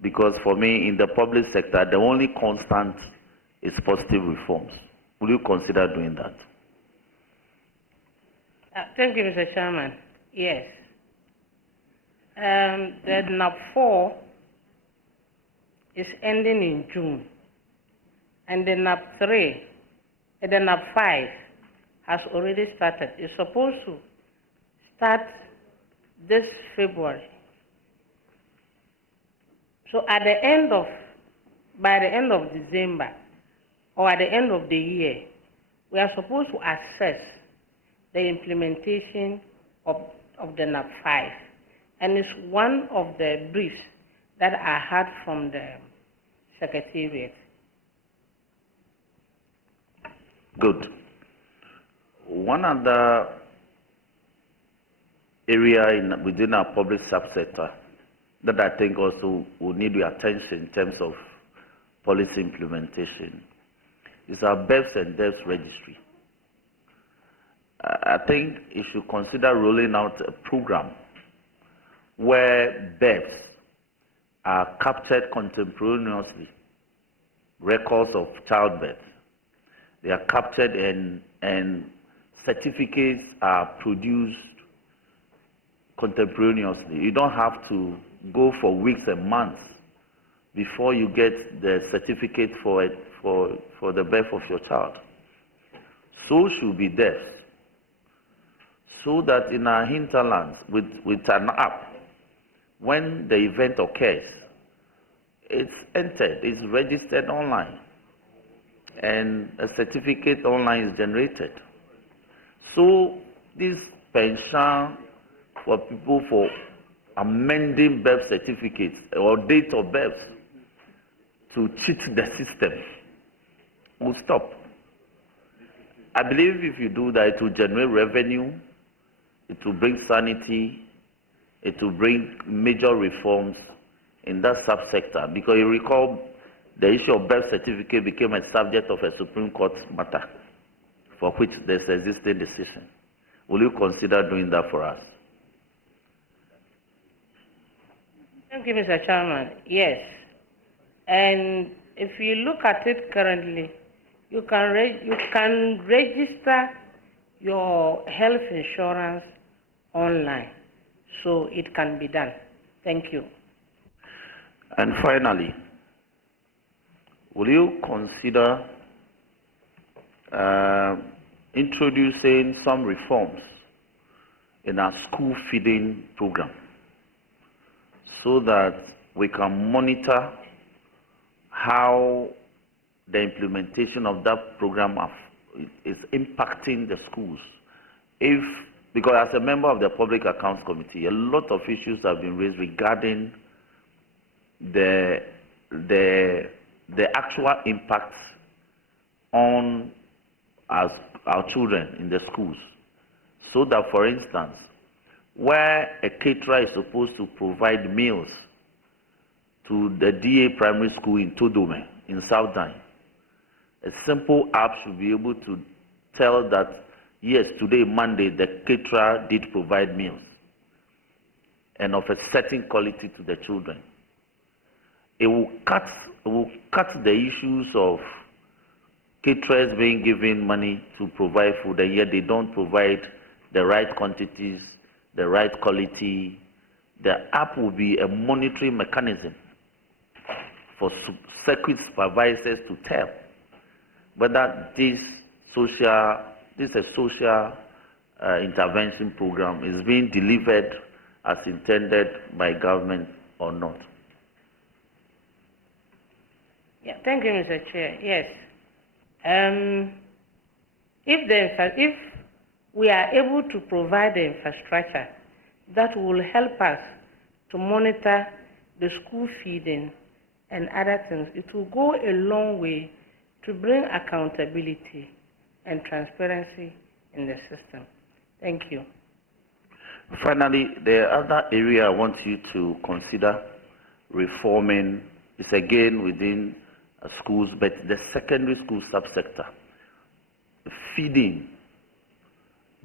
Because for me, in the public sector, the only constant is positive reforms. Will you consider doing that? Thank you, Mr. Chairman. Yes. The NAP 4 is ending in June, and the NAP 3, the NAP 5 has already started. It's supposed to start this February. So by the end of December, or at the end of the year, we are supposed to assess the implementation of the NAP 5. And it's one of the briefs that I had from the Secretariat. Good. One other area within our public subsector that I think also will need your attention in terms of policy implementation is our BEVs and DEVs registry. I think you should consider rolling out a program where BEVs are captured contemporaneously, records of childbirth. They are captured and certificates are produced contemporaneously. You don't have to go for weeks and months before you get the certificate for the birth of your child. So should be DEVs. So that in our hinterlands, with an app, when the event occurs, it's entered, it's registered online, and a certificate online is generated. So this pension for people for amending birth certificates or date of birth to cheat the system will stop. I believe if you do that, it will generate revenue, it will bring sanity, it will bring major reforms in that subsector. Because you recall, the issue of birth certificate became a subject of a Supreme Court matter for which there's an existing decision. Will you consider doing that for us? Thank you, Mr. Chairman. Yes. And if you look at it currently, you can register your health insurance online. So it can be done. Thank you. And finally, will you consider introducing some reforms in our school feeding program so that we can monitor how the implementation of that program is impacting the schools? Because as a member of the Public Accounts Committee, a lot of issues have been raised regarding the actual impacts on our children in the schools. So that, for instance, where a caterer is supposed to provide meals to the DA primary school in Todome, in South Dine, a simple app should be able to tell that, yes, today, Monday, the caterer did provide meals and of a certain quality to the children. It will cut the issues of caterers being given money to provide food, and yet they don't provide the right quantities, the right quality. The app will be a monitoring mechanism for circuit supervisors to tell whether this social intervention program is being delivered as intended by government or not. Yeah, thank you, Mr. Chair. Yes. If we are able to provide the infrastructure that will help us to monitor the school feeding and other things, it will go a long way to bring accountability and transparency in the system. Thank you. Finally, the other area I want you to consider reforming is again within schools, but the secondary school subsector. Feeding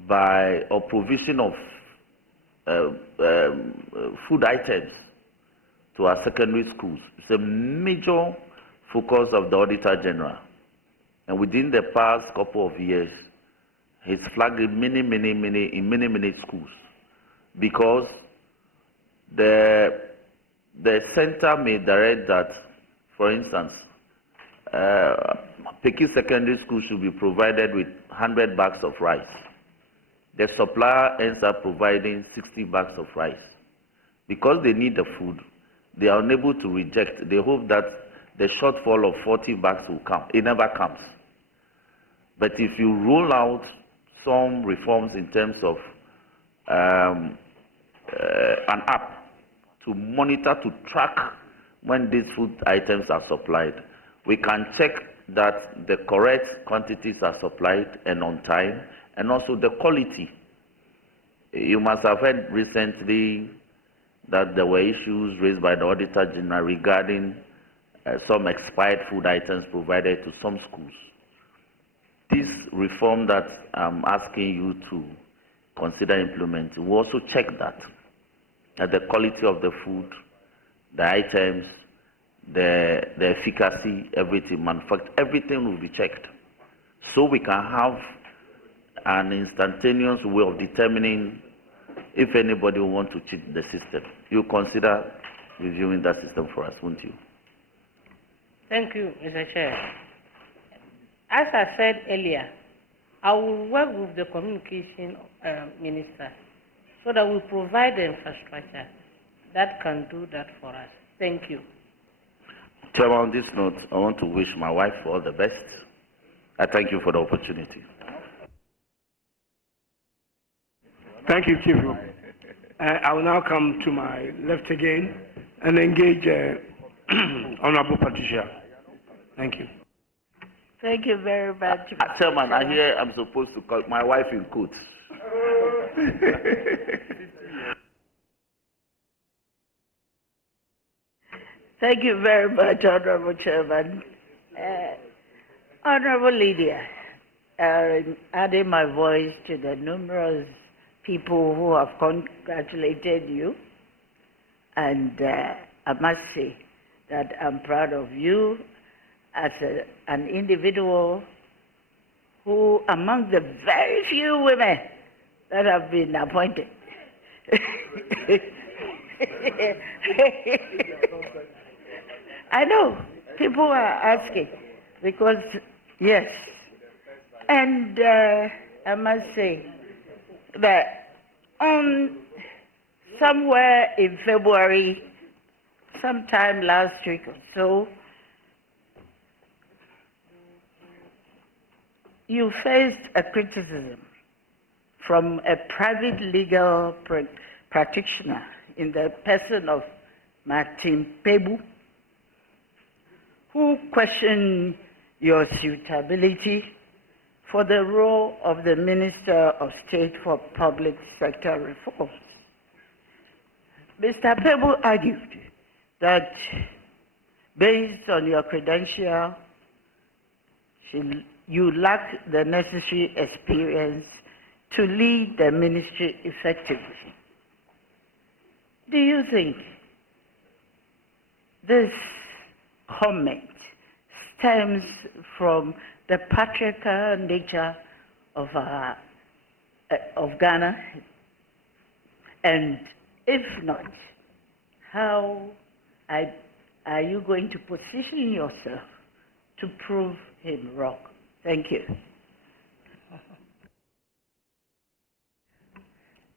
by or provision of food items to our secondary schools. It's a major focus of the Auditor General. And within the past couple of years, he's flagged in many schools, because the center may direct that, for instance, Peki Secondary School should be provided with 100 bags of rice. The supplier ends up providing 60 bags of rice. Because they need the food, they are unable to reject. They hope that the shortfall of 40 bags will come. It never comes. But if you roll out some reforms in terms of an app to monitor, to track when these food items are supplied, we can check that the correct quantities are supplied and on time, and also the quality. You must have heard recently that there were issues raised by the Auditor General regarding some expired food items provided to some schools. This reform that I'm asking you to consider implementing will also check that the quality of the food, the items, the efficacy, everything, manufactured, everything will be checked. So we can have an instantaneous way of determining if anybody will want to cheat the system. You consider reviewing that system for us, won't you? Thank you, Mr. Chair. As I said earlier, I will work with the communication minister so that we provide the infrastructure that can do that for us. Thank you. Chairman, on this note, I want to wish my wife all the best. I thank you for the opportunity. Thank you, Chief. I will now come to my left again and engage Honorable Patricia. Thank you. Thank you very much. Chairman, I hear I'm supposed to call my wife in quotes. Thank you very much, Honorable Chairman. Honorable Lydia, adding my voice to the numerous people who have congratulated you, and I must say that I'm proud of you as an individual who, among the very few women that have been appointed, I know people are asking because, yes, and I must say that somewhere in February, sometime last week or so, you faced a criticism from a private legal practitioner in the person of Martin Pebu, who questioned your suitability for the role of the Minister of State for Public Sector Reforms. Mr. Pebu argued that based on your credential, you lack the necessary experience to lead the ministry effectively. Do you think this comment stems from the patriarchal nature of Ghana? And if not, how are you going to position yourself to prove him wrong? Thank you.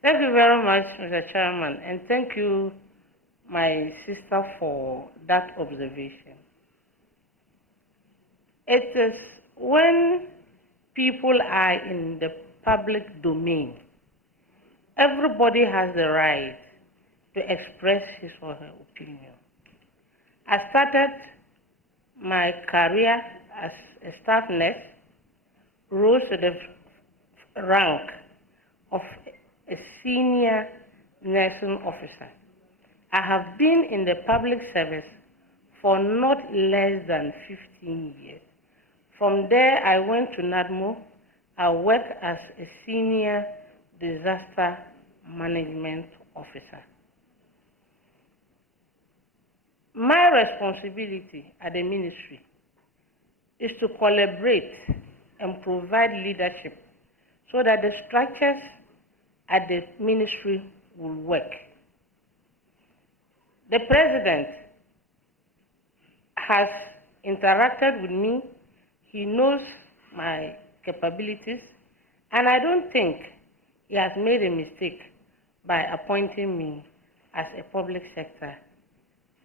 Thank you very much, Mr. Chairman, and thank you, my sister, for that observation. It is when people are in the public domain, everybody has the right to express his or her opinion. I started my career as a staff nurse, rose to the rank of a senior nursing officer. I have been in the public service for not less than 15 years. From there, I went to NADMO. I worked as a senior disaster management officer. My responsibility at the ministry is to collaborate and provide leadership so that the structures at the ministry will work. The president has interacted with me. He knows my capabilities, and I don't think he has made a mistake by appointing me as a public sector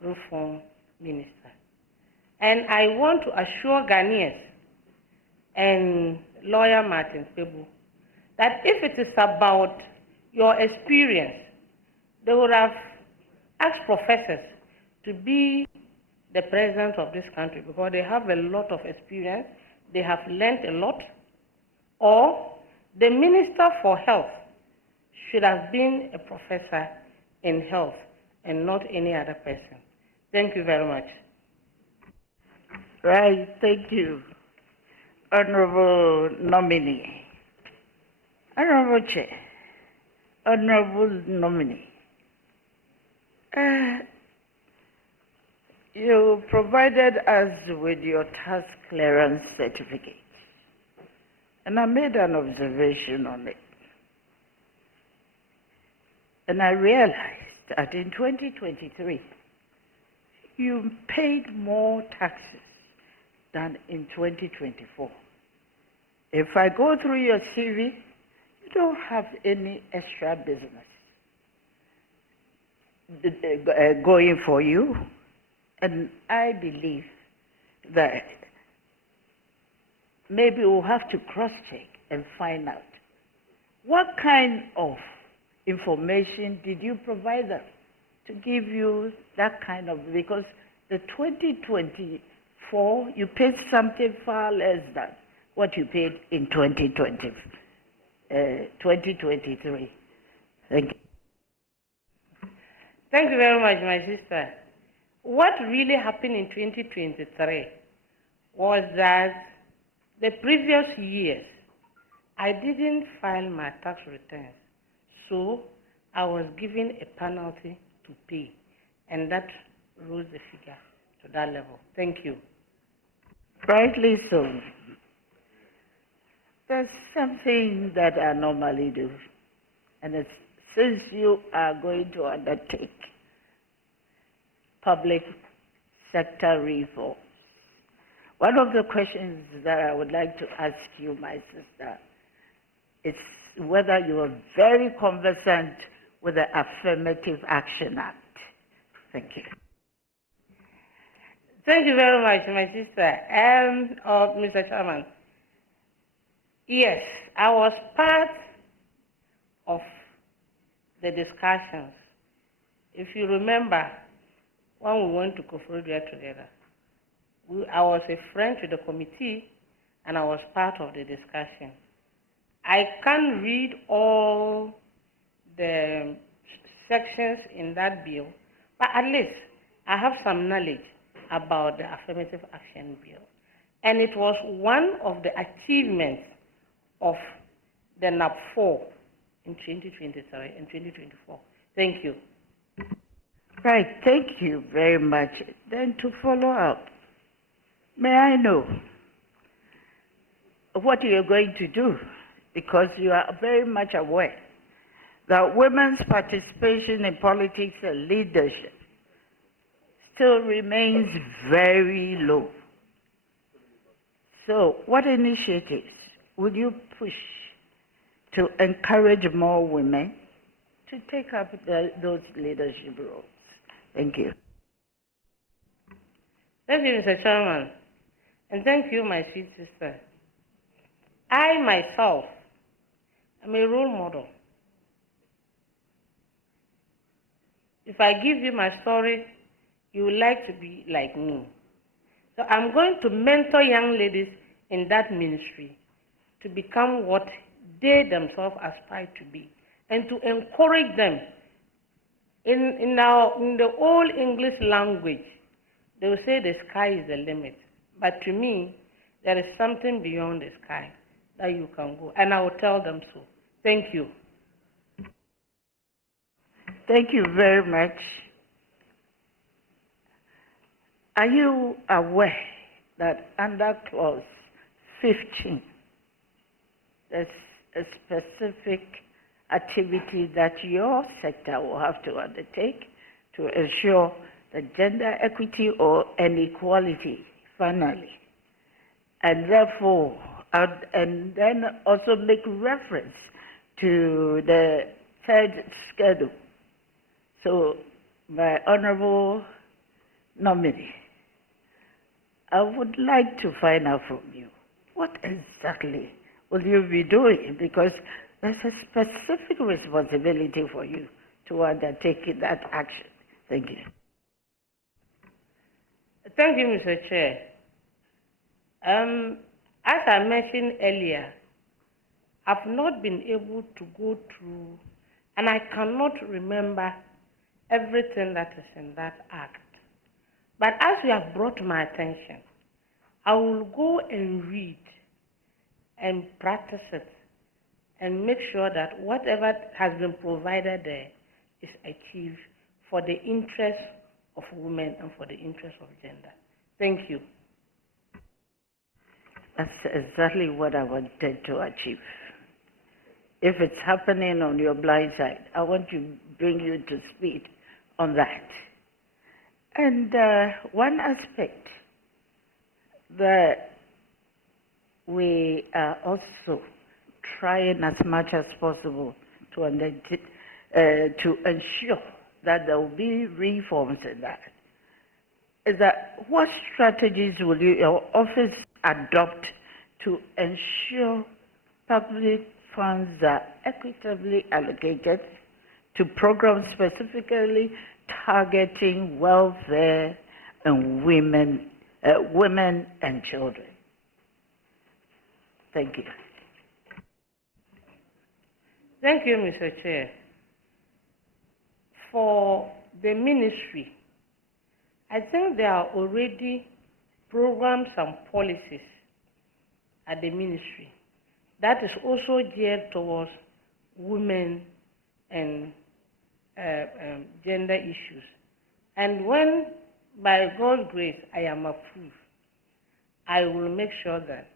reform minister. And I want to assure Ghanaians and lawyer Martin Pebu that if it is about your experience, they would have asked professors to be the president of this country because they have a lot of experience, they have learned a lot, or the Minister for Health should have been a professor in health and not any other person. Thank you very much. Right, thank you. Honorable nominee. Honorable Chair. Honorable nominee. You provided us with your task clearance certificate, and I made an observation on it. And I realized that in 2023, you paid more taxes than in 2024. If I go through your CV, you don't have any extra business going for you. And I believe that maybe we'll have to cross-check and find out what kind of information did you provide them to give you that kind of, because the 2024, you paid something far less than what you paid in 2023. Thank you. Thank you very much, my sister. What really happened in 2023 was that the previous years, I didn't file my tax returns, so I was given a penalty to pay, and that rose the figure to that level. Thank you. Rightly so. There's something that I normally do, and it's, since you are going to undertake public sector reform, one of the questions that I would like to ask you, my sister, is whether you are very conversant with the Affirmative Action Act. Thank you. Thank you very much, my sister. Mr. Chairman, yes, I was part of the discussions. If you remember, when we went to Koforidua together, I was a friend to the committee, and I was part of the discussion. I can't read all the sections in that bill, but at least I have some knowledge about the Affirmative Action Bill. And it was one of the achievements of the NAP4 in 2023 and 2024. Thank you. Right, thank you very much. Then to follow up, may I know what you're going to do? Because you are very much aware that women's participation in politics and leadership still remains very low. So what initiatives would you push to encourage more women to take up those leadership roles? Thank you. Thank you, Mr. Chairman. And thank you, my sweet sister. I myself am a role model. If I give you my story, you would like to be like me. So I'm going to mentor young ladies in that ministry to become what they themselves aspire to be, and to encourage them. In the old English language, they will say the sky is the limit. But to me, there is something beyond the sky that you can go. And I will tell them so. Thank you. Thank you very much. Are you aware that under clause 15, there's a specific activity that your sector will have to undertake to ensure the gender equity or inequality finally, and therefore, and then also make reference to the third schedule. So, my honorable nominee, I would like to find out from you, what exactly will you be doing? Because there's a specific responsibility for you to undertake that action. Thank you. Thank you, Mr. Chair. As I mentioned earlier, I've not been able to go through And I cannot remember everything that is in that act. But as you have brought to my attention, I will go and read and practice it and make sure that whatever has been provided there is achieved for the interest of women and for the interest of gender. Thank you. That's exactly what I wanted to achieve. If it's happening on your blind side, I want to bring you to speed on that. And one aspect that we are also trying as much as possible to ensure that there will be reforms in that is that what strategies will your office adopt to ensure public funds are equitably allocated to programs specifically targeting welfare and women and children? Thank you. Thank you, Mr. Chair. For the ministry, I think there are already programs and policies at the ministry that is also geared towards women and gender issues. And when, by God's grace, I am approved, I will make sure that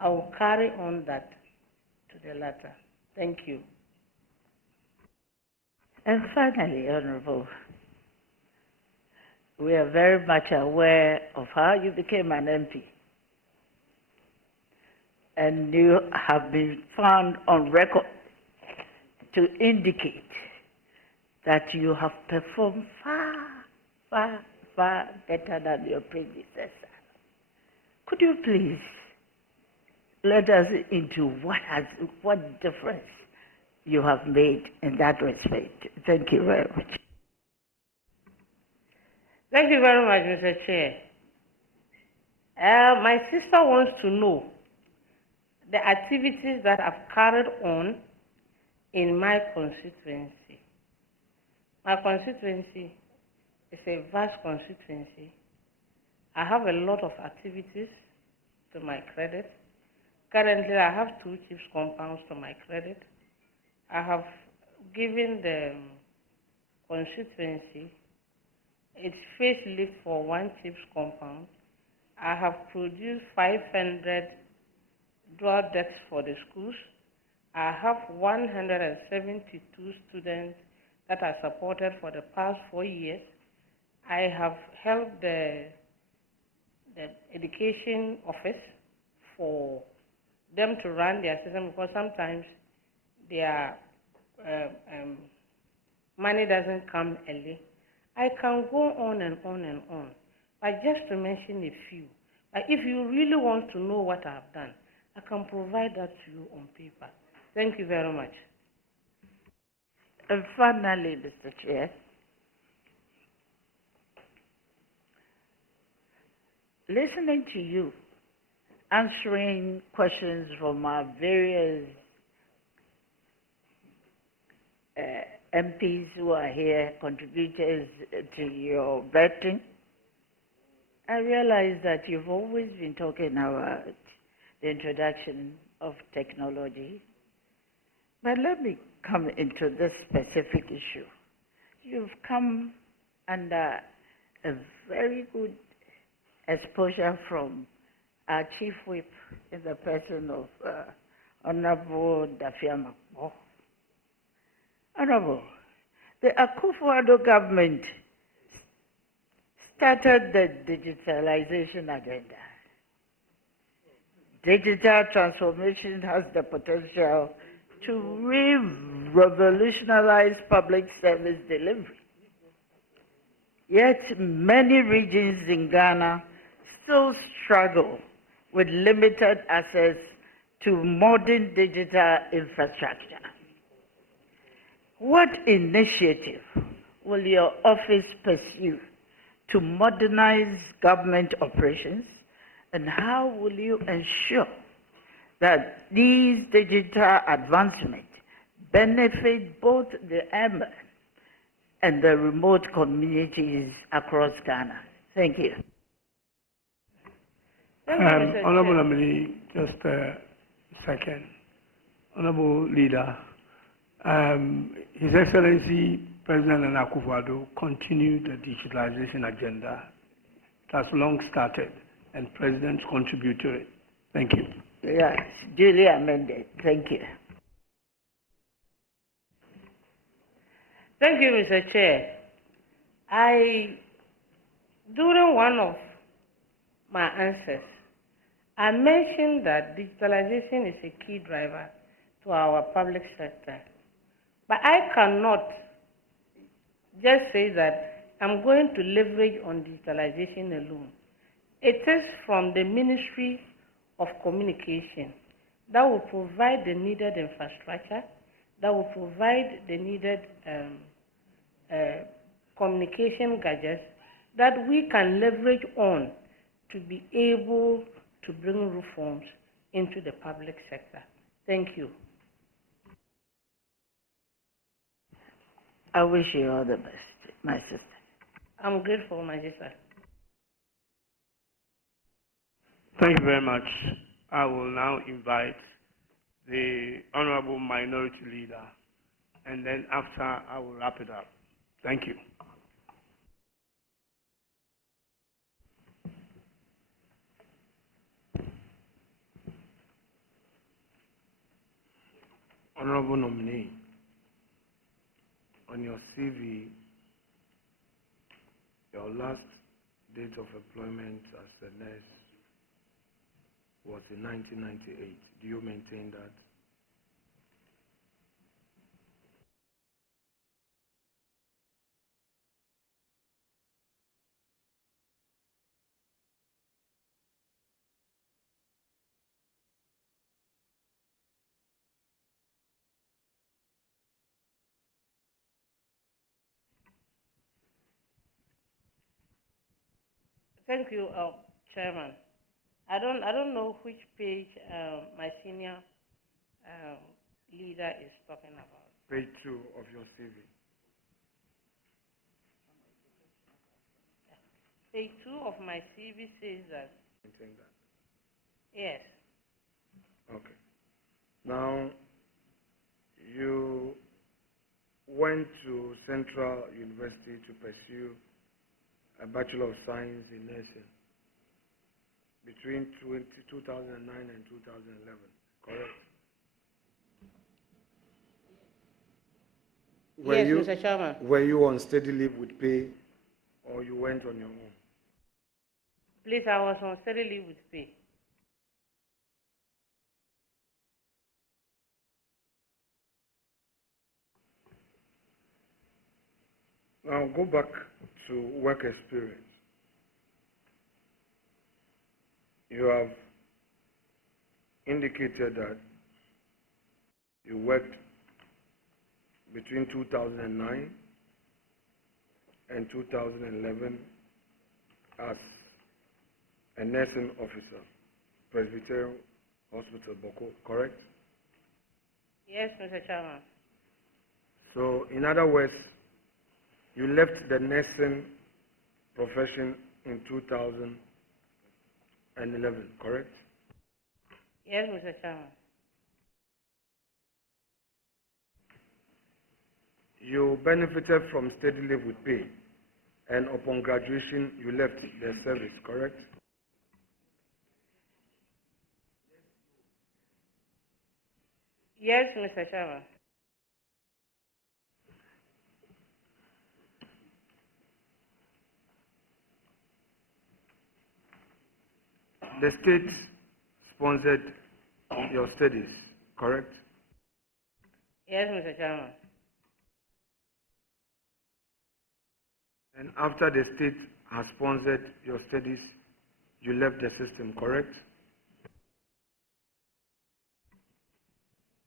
I will carry on that to the latter. Thank you. And finally, Honorable, we are very much aware of how you became an MP. And you have been found on record to indicate that you have performed far, far, far better than your predecessor. Could you please let us into what difference you have made in that respect? Thank you very much. Thank you very much, Mr. Chair. My sister wants to know the activities that I've carried on in my constituency. My constituency is a vast constituency. I have a lot of activities to my credit. Currently, I have 2 chiefs compounds to my credit. I have given the constituency its facelift for 1 chief's compound. I have produced 500 dual desks for the schools. I have 172 students that are supported for the past 4 years. I have helped the education office for them to run their system because sometimes their money doesn't come early. I can go on and on and on, but just to mention a few. But if you really want to know what I've done, I can provide that to you on paper. Thank you very much. And finally, Mr. Chair, listening to you, answering questions from our various MPs who are here, contributors to your vetting, I realize that you've always been talking about the introduction of technology. But let me come into this specific issue. You've come under a very good exposure from our Chief Whip in the person of Honorable Dafiama. Honorable, the Akufo-Addo government started the digitalization agenda. Digital transformation has the potential to revolutionize public service delivery. Yet many regions in Ghana still struggle with limited access to modern digital infrastructure. What initiative will your office pursue to modernize government operations, and how will you ensure that these digital advancements benefit both the urban and the remote communities across Ghana? Thank you. Honorable nominee, just a second. Honorable Leader, His Excellency President Nana Akufo-Addo continued the digitalization agenda. It has long started, and presidents contribute to it. Thank you. Yes, duly amended. Thank you. Thank you, Mr. Chair. During one of my answers, I mentioned that digitalization is a key driver to our public sector. But I cannot just say that I'm going to leverage on digitalization alone. It is from the Ministry of Communication that will provide the needed infrastructure, that will provide the needed communication gadgets that we can leverage on to be able to bring reforms into the public sector. Thank you. I wish you all the best, my sister. I'm grateful, my sister. Thank you very much. I will now invite the Honorable Minority Leader, and then after I will wrap it up. Thank you. Honorable nominee, on your CV, your last date of employment as a nurse was in 1998. Do you maintain that? Thank you, Chairman. I don't know which page my senior leader is talking about. Page 2 of your CV. Page 2 of my CV says that. Maintain that. Yes. Okay. Now, you went to Central University to pursue a Bachelor of Science in Nursing between 2009 and 2011, correct? Yes, Mr. Chairman. Were you on steady leave with pay, or you went on your own? Please, I was on steady leave with pay. Now go back to work experience. You have indicated that you worked between 2009 and 2011 as a nursing officer, Presbyterian Hospital, Boko, correct? Yes, Mr. Chairman. So, in other words, you left the nursing profession in 2011, correct? Yes, Mr. Chairman. You benefited from steady leave with pay, and upon graduation, you left the service, correct? Yes, Mr. Chairman. The state sponsored your studies, correct? Yes, Mr. Chairman. And after the state has sponsored your studies, you left the system, correct?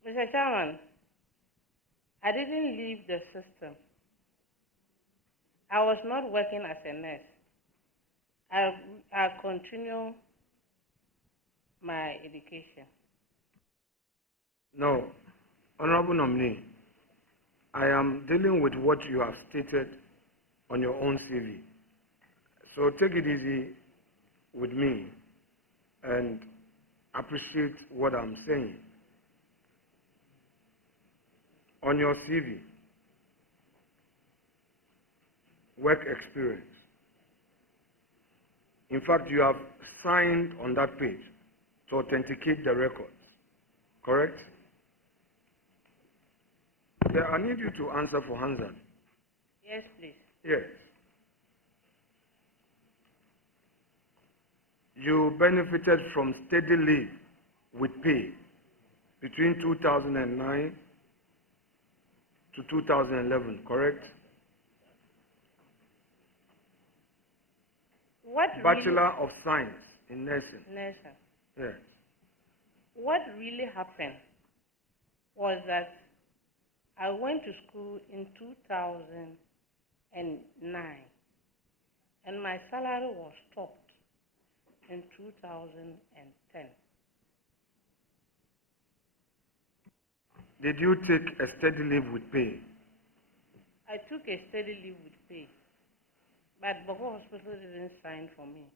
Mr. Chairman, I didn't leave the system. I was not working as a nurse. I continue my education. No. Honorable nominee, I am dealing with what you have stated on your own CV. So take it easy with me and appreciate what I'm saying. On your CV, work experience. In fact, you have signed on that page to authenticate the records, correct? Yeah, I need you to answer for Hansan. Yes, please. Yes. You benefited from steady leave with pay between 2009 to 2011, correct? What Bachelor of Science in Nursing. Nursing. Yes. What really happened was that I went to school in 2009, and my salary was stopped in 2010. Did you take a steady leave with pay? I took a steady leave with pay, but Boko Hospital didn't sign for me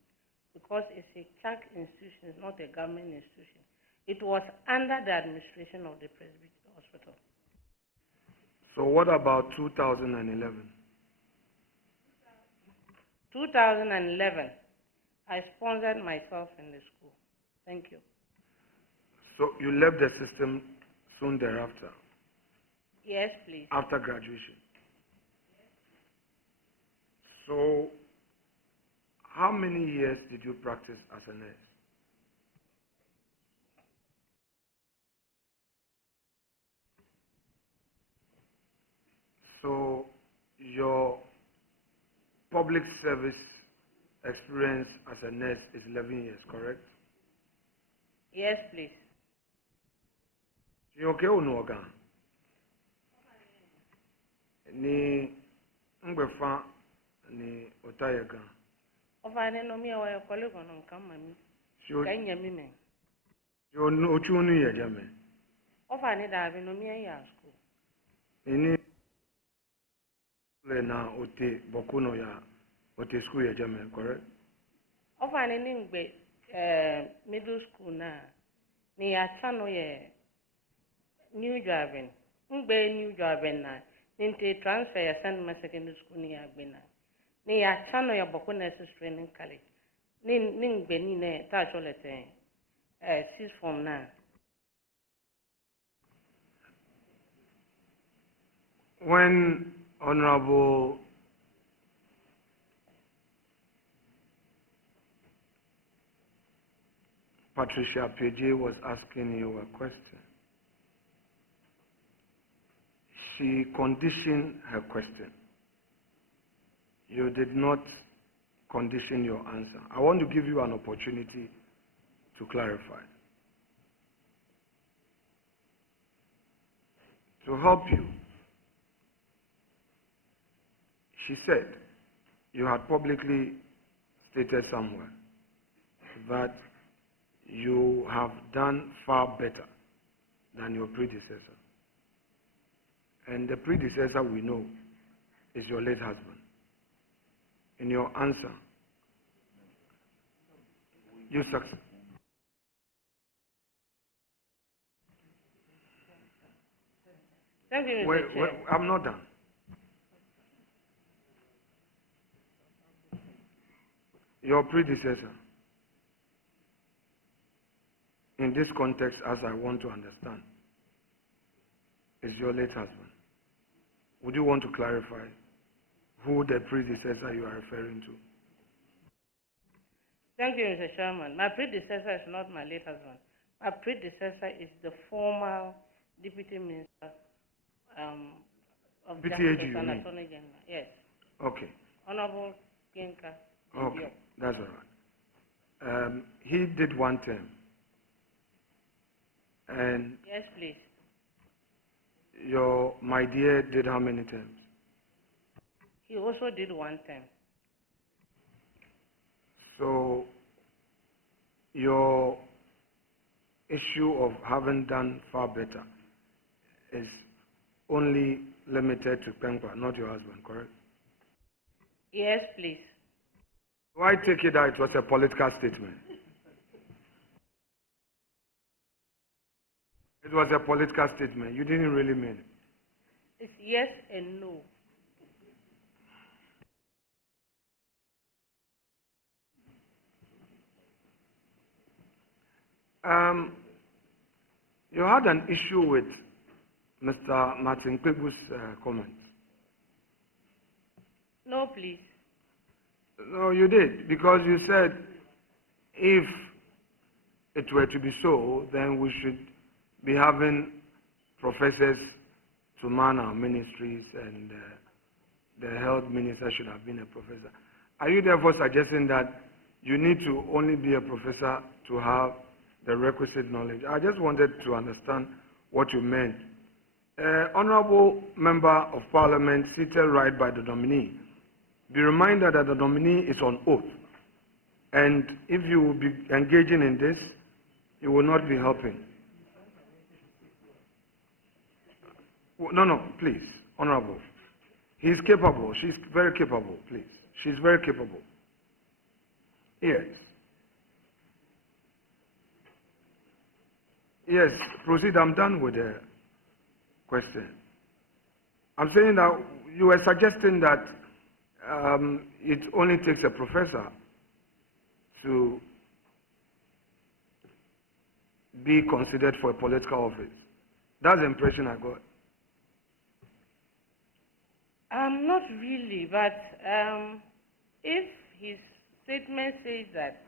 because it's a church institution, it's not a government institution. It was under the administration of the Presbyterian Hospital. So what about 2011? 2011, I sponsored myself in the school. Thank you. So you left the system soon thereafter? Yes, please. After graduation? So how many years did you practice as a nurse? So your public service experience as a nurse is 11 years, correct? Yes, please. You okay or no? Ni ngbefa ni otayega. Ofane no mi awa colleague on kama mi. Kanya mi me. You no chunu ye jame. Ofane da bi no mi ya school. Ini le na ote bokuno ya ote school ye jame, correct? Ofane ni ngbe middle school na ni ya chano ye new driving. Ngbe new driving na ninte transfer ya send my secondary school ni ya gbe na. Ni ya chano ya boko nurses training college. Ni ngbe ni ne ta cholete six form na. When Honorable Patricia PJ was asking you a question, she conditioned her question. You did not condition your answer. I want to give you an opportunity to clarify. To help you, she said you had publicly stated somewhere that you have done far better than your predecessor. And the predecessor we know is your late husband. In your answer, you succeed. Thank you, Wait, Mr. Chair. I'm not done. Your predecessor, in this context, as I want to understand, is your late husband. Would you want to clarify who the predecessor you are referring to? Thank you, Mr. Chairman. My predecessor is not my late husband. My predecessor is the former Deputy Minister of Justice and Attorney General. Yes. Okay. Honorable Kinka. Okay, that's all right. He did one term. And yes, please. Your my dear did how many terms? He also did one term. So your issue of having done far better is only limited to Penkwa, not your husband, correct? Yes, please. So I take it that it was a political statement. It was a political statement. You didn't really mean it. It's yes and no. You had an issue with Mr. Martin Kpebu's comments. No, please. No, you did, because you said if it were to be so, then we should be having professors to man our ministries, and the health minister should have been a professor. Are you therefore suggesting that you need to only be a professor to have the requisite knowledge? I just wanted to understand what you meant. Honorable Member of Parliament seated right by the nominee, be reminded that the nominee is on oath, and if you will be engaging in this, you will not be helping. No, please, Honorable. He's capable. She's very capable, please. She's very capable. Yes. Yes, proceed. I'm done with the question. I'm saying that you were suggesting that it only takes a professor to be considered for a political office. That's the impression I got. Not really, but if his statement says that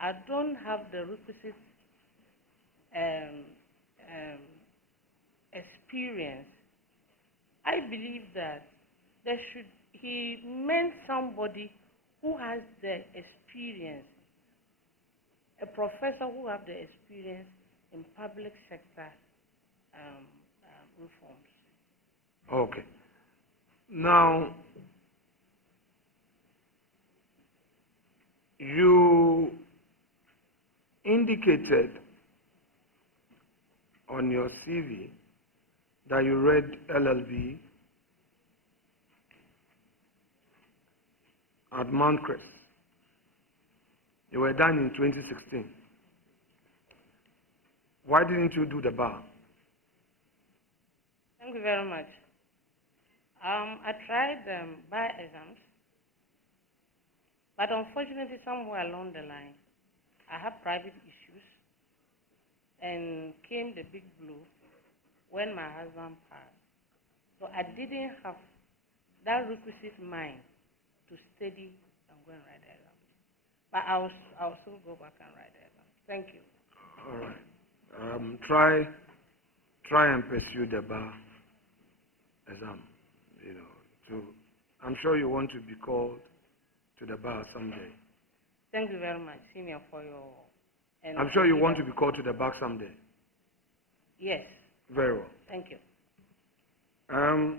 I don't have the requisite experience, I believe that he meant somebody who has the experience, a professor who has the experience in public sector reforms. Okay. Now, you indicated on your CV that you read LLB at Mount Crest. You were done in 2016. Why didn't you do the bar? Thank you very much. I tried bar exams, but unfortunately somewhere along the line, I had private issues, and came the big blow when my husband passed. So I didn't have that requisite mind to study and go and write the exam. But I'll still go back and write the exam. Thank you. All right. Try and pursue the bar exam. I'm sure you want to be called to the bar someday. Thank you very much, Senior, for your... I'm sure you want to be called to the bar someday. Yes. Very well. Thank you. Are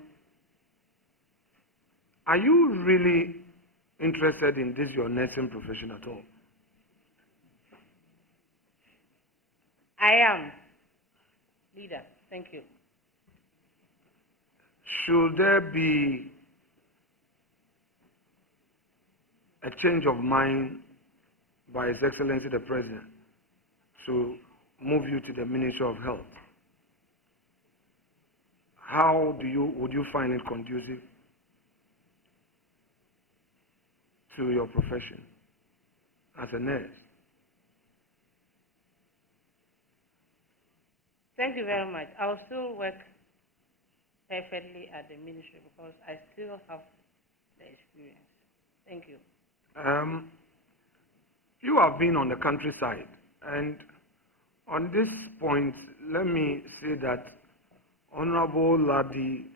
you really interested in this, your nursing profession at all? I am. Leader, thank you. Should there be a change of mind by His Excellency the President to move you to the Ministry of Health, how would you find it conducive to your profession as a nurse? Thank you very much. I'll still work perfectly at the ministry because I still have the experience. Thank you. You have been on the countryside, and on this point, let me say that Honorable Ladi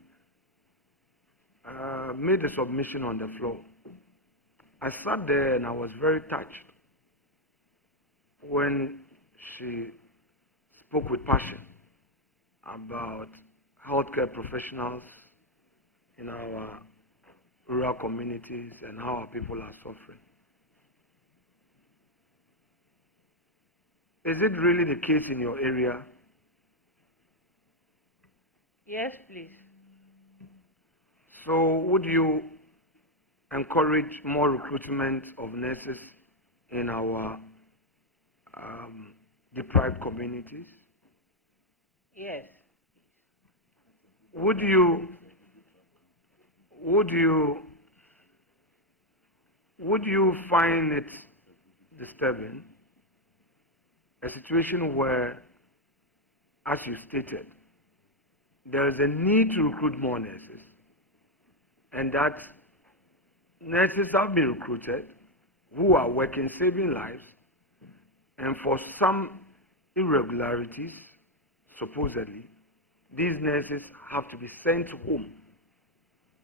made a submission on the floor. I sat there and I was very touched when she spoke with passion about healthcare professionals in our rural communities and how our people are suffering. Is it really the case in your area? Yes, please. So would you encourage more recruitment of nurses in our deprived communities? Yes. Would you find it disturbing, a situation where, as you stated, there is a need to recruit more nurses, and that nurses have been recruited who are working, saving lives, and for some irregularities, supposedly, these nurses have to be sent home,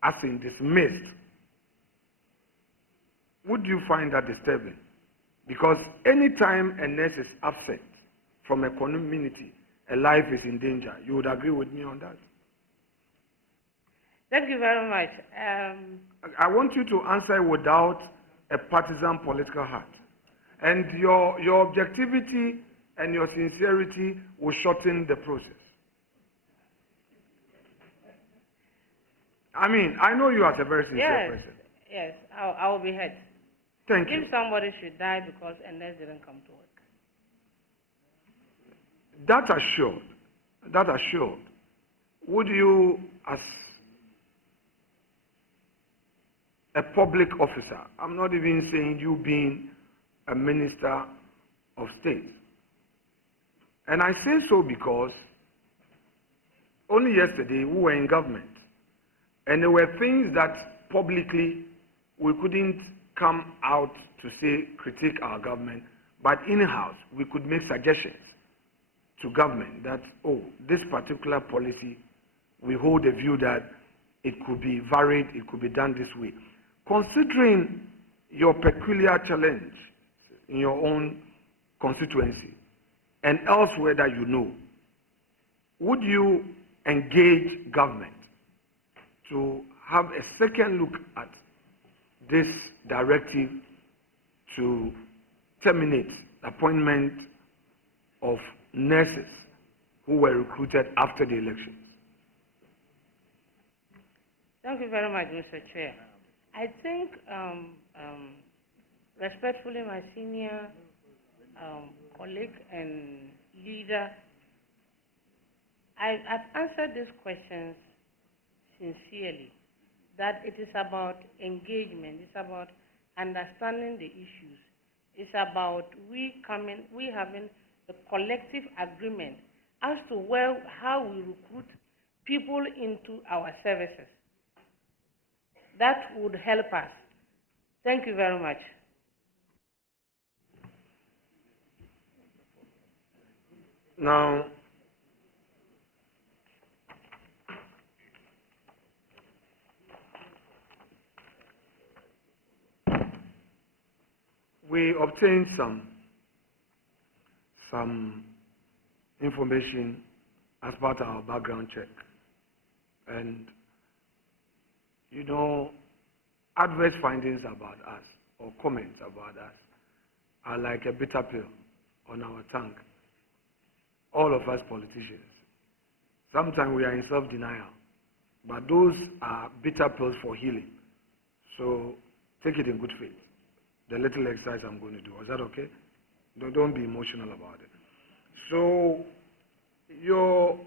as in dismissed? Would you find that disturbing? Because anytime a nurse is absent from a community, a life is in danger. You would agree with me on that? Thank you very much. I want you to answer without a partisan political hat. And your objectivity and your sincerity will shorten the process. I mean, I know you are a very sincere person. Yes, I will be heard. Thank you. If somebody should die because a nurse didn't come to work. That assured, would you, as a public officer, I'm not even saying you being a minister of state, and I say so because only yesterday we were in government, and there were things that publicly we couldn't come out to say, critique our government, but in-house we could make suggestions to government that, oh, this particular policy, we hold a view that it could be varied, it could be done this way. Considering your peculiar challenge in your own constituency and elsewhere that you know, would you engage government to have a second look at this directive to terminate the appointment of nurses who were recruited after the elections? Thank you very much, Mr. Chair. I think, respectfully, my senior colleague and leader, I've answered these questions sincerely, that it is about engagement, it's about understanding the issues, it's about we having a collective agreement as to how we recruit people into our services. That would help us. Thank you very much. Now, we obtained some information as part of our background check. And, you know, adverse findings about us or comments about us are like a bitter pill on our tongue. All of us politicians. Sometimes we are in self-denial, but those are bitter pills for healing. So take it in good faith. The little exercise I'm going to do. Is that okay? Don't be emotional about it. So your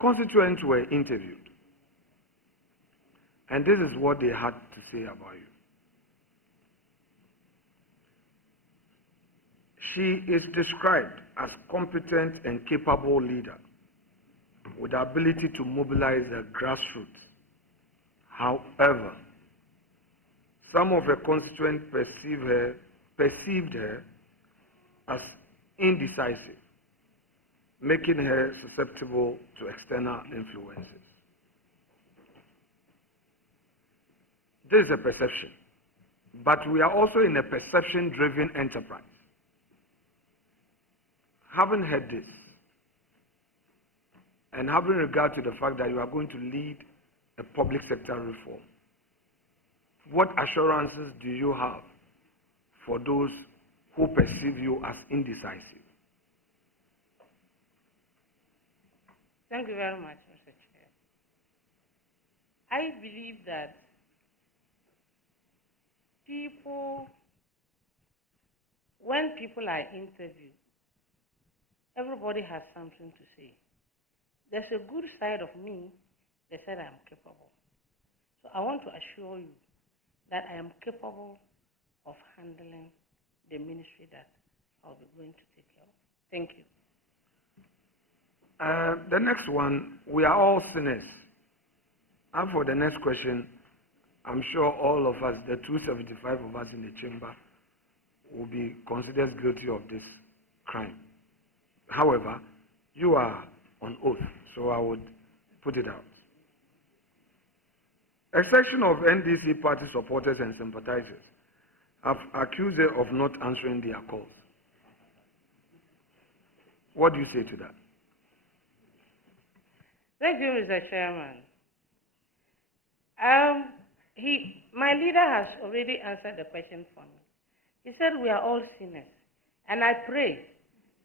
constituents were interviewed, and this is what they had to say about you. She is described as competent and capable leader with the ability to mobilize the grassroots. However, some of her constituents perceived her as indecisive, making her susceptible to external influences. This is a perception, but we are also in a perception-driven enterprise. Having heard this, and having regard to the fact that you are going to lead a public sector reform, what assurances do you have for those who perceive you as indecisive? Thank you very much, Mr. Chair. I believe that when people are interviewed, everybody has something to say. There's a good side of me. They said I am capable. So I want to assure you that I am capable of handling the ministry that I'll be going to take care of. Thank you. The next one, we are all sinners. And for the next question, I'm sure all of us, the 275 of us in the chamber, will be considered guilty of this crime. However, you are on oath, so I would put it out. A section of NDC party supporters and sympathizers have accused her of not answering their calls. What do you say to that? Thank you, Mr. Chairman. My leader has already answered the question for me. He said we are all sinners. And I pray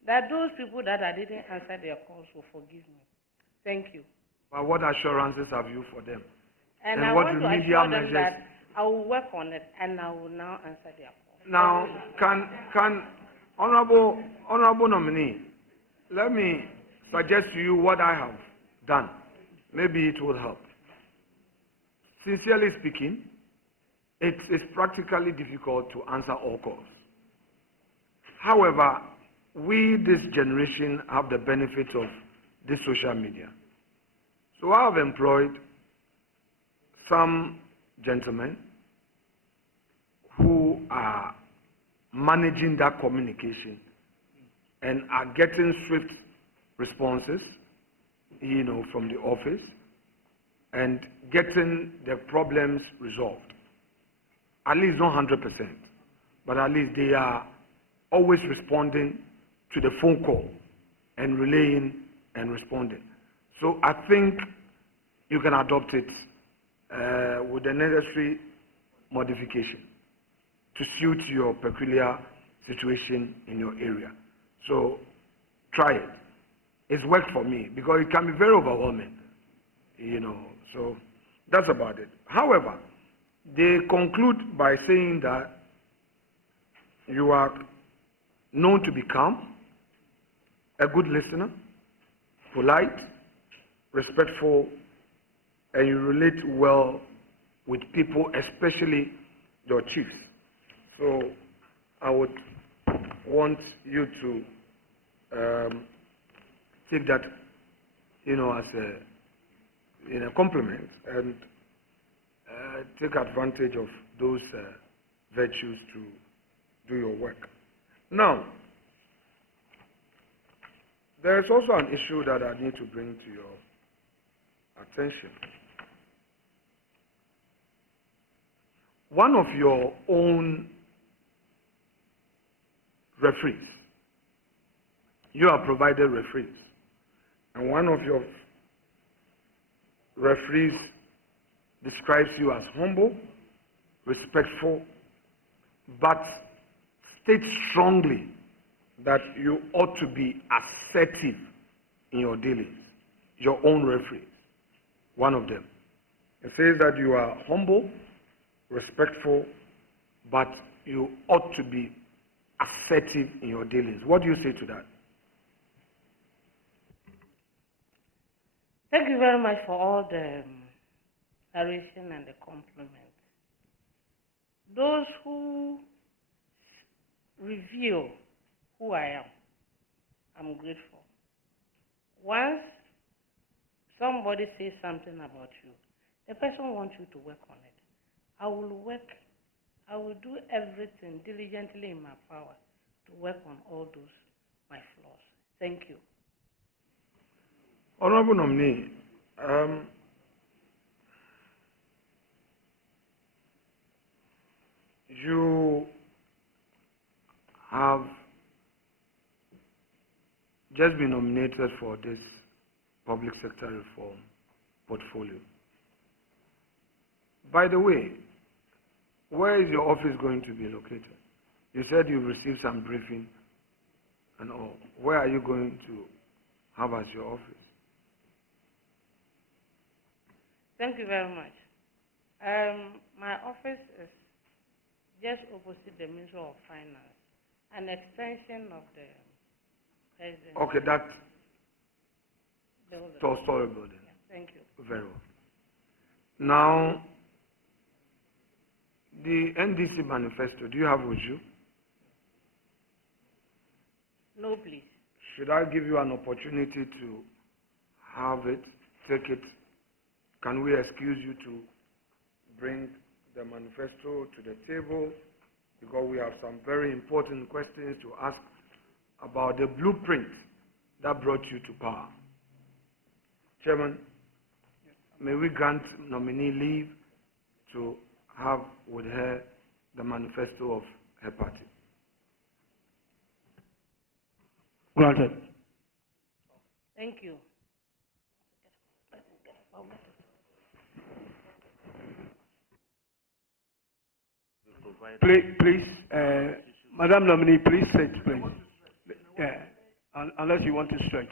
that those people that I didn't answer their calls will forgive me. Thank you. But what assurances have you for them? And I want to assure them that I will work on it and I will now answer their calls. Now, can honorable nominee, let me suggest to you what I have done. Maybe it will help. Sincerely speaking, it is practically difficult to answer all calls. However, we, this generation, have the benefits of this social media. So I have employed some gentlemen who are managing that communication and are getting swift responses, from the office and getting the problems resolved. At least not 100%, but at least they are always responding to the phone call and relaying and responding. So I think you can adopt it with the necessary modification to suit your peculiar situation in your area. So try it. It's worked for me because it can be very overwhelming, so that's about it. However, they conclude by saying that you are known to be calm, a good listener, polite, respectful, and you relate well with people, especially your chiefs. So I would want you to take that, as a compliment and take advantage of those virtues to do your work. Now, there is also an issue that I need to bring to your attention. One of your own referees, you have provided referees, and one of your referees describes you as humble, respectful, but states strongly that you ought to be assertive in your dealings. Your own referee, one of them. It says that you are humble, respectful, but you ought to be assertive in your dealings. What do you say to that? Thank you very much for all the narration and the compliments. Those who reveal who I am, I'm grateful. Once somebody says something about you, the person wants you to work on it. I will work. I will do everything diligently in my power to work on all those my flaws. Thank you. Honorable nominee, you have just been nominated for this public sector reform portfolio. By the way, where is your office going to be located? You said you received some briefing and all. Where are you going to have as your office? Thank you very much. My office is just opposite the Ministry of Finance, an extension of the president. Okay, that building. story building. Yeah, thank you. Very well. Now, the NDC manifesto, do you have with you? No, please. Should I give you an opportunity to have it, take it? Can we excuse you to bring the manifesto to the table? Because we have some very important questions to ask about the blueprint that brought you to power. Chairman, may we grant nominee leave to have with her the manifesto of her party? Granted. Thank you. Please, Madam Nominee, please sit, please. Yeah, unless you want to stretch.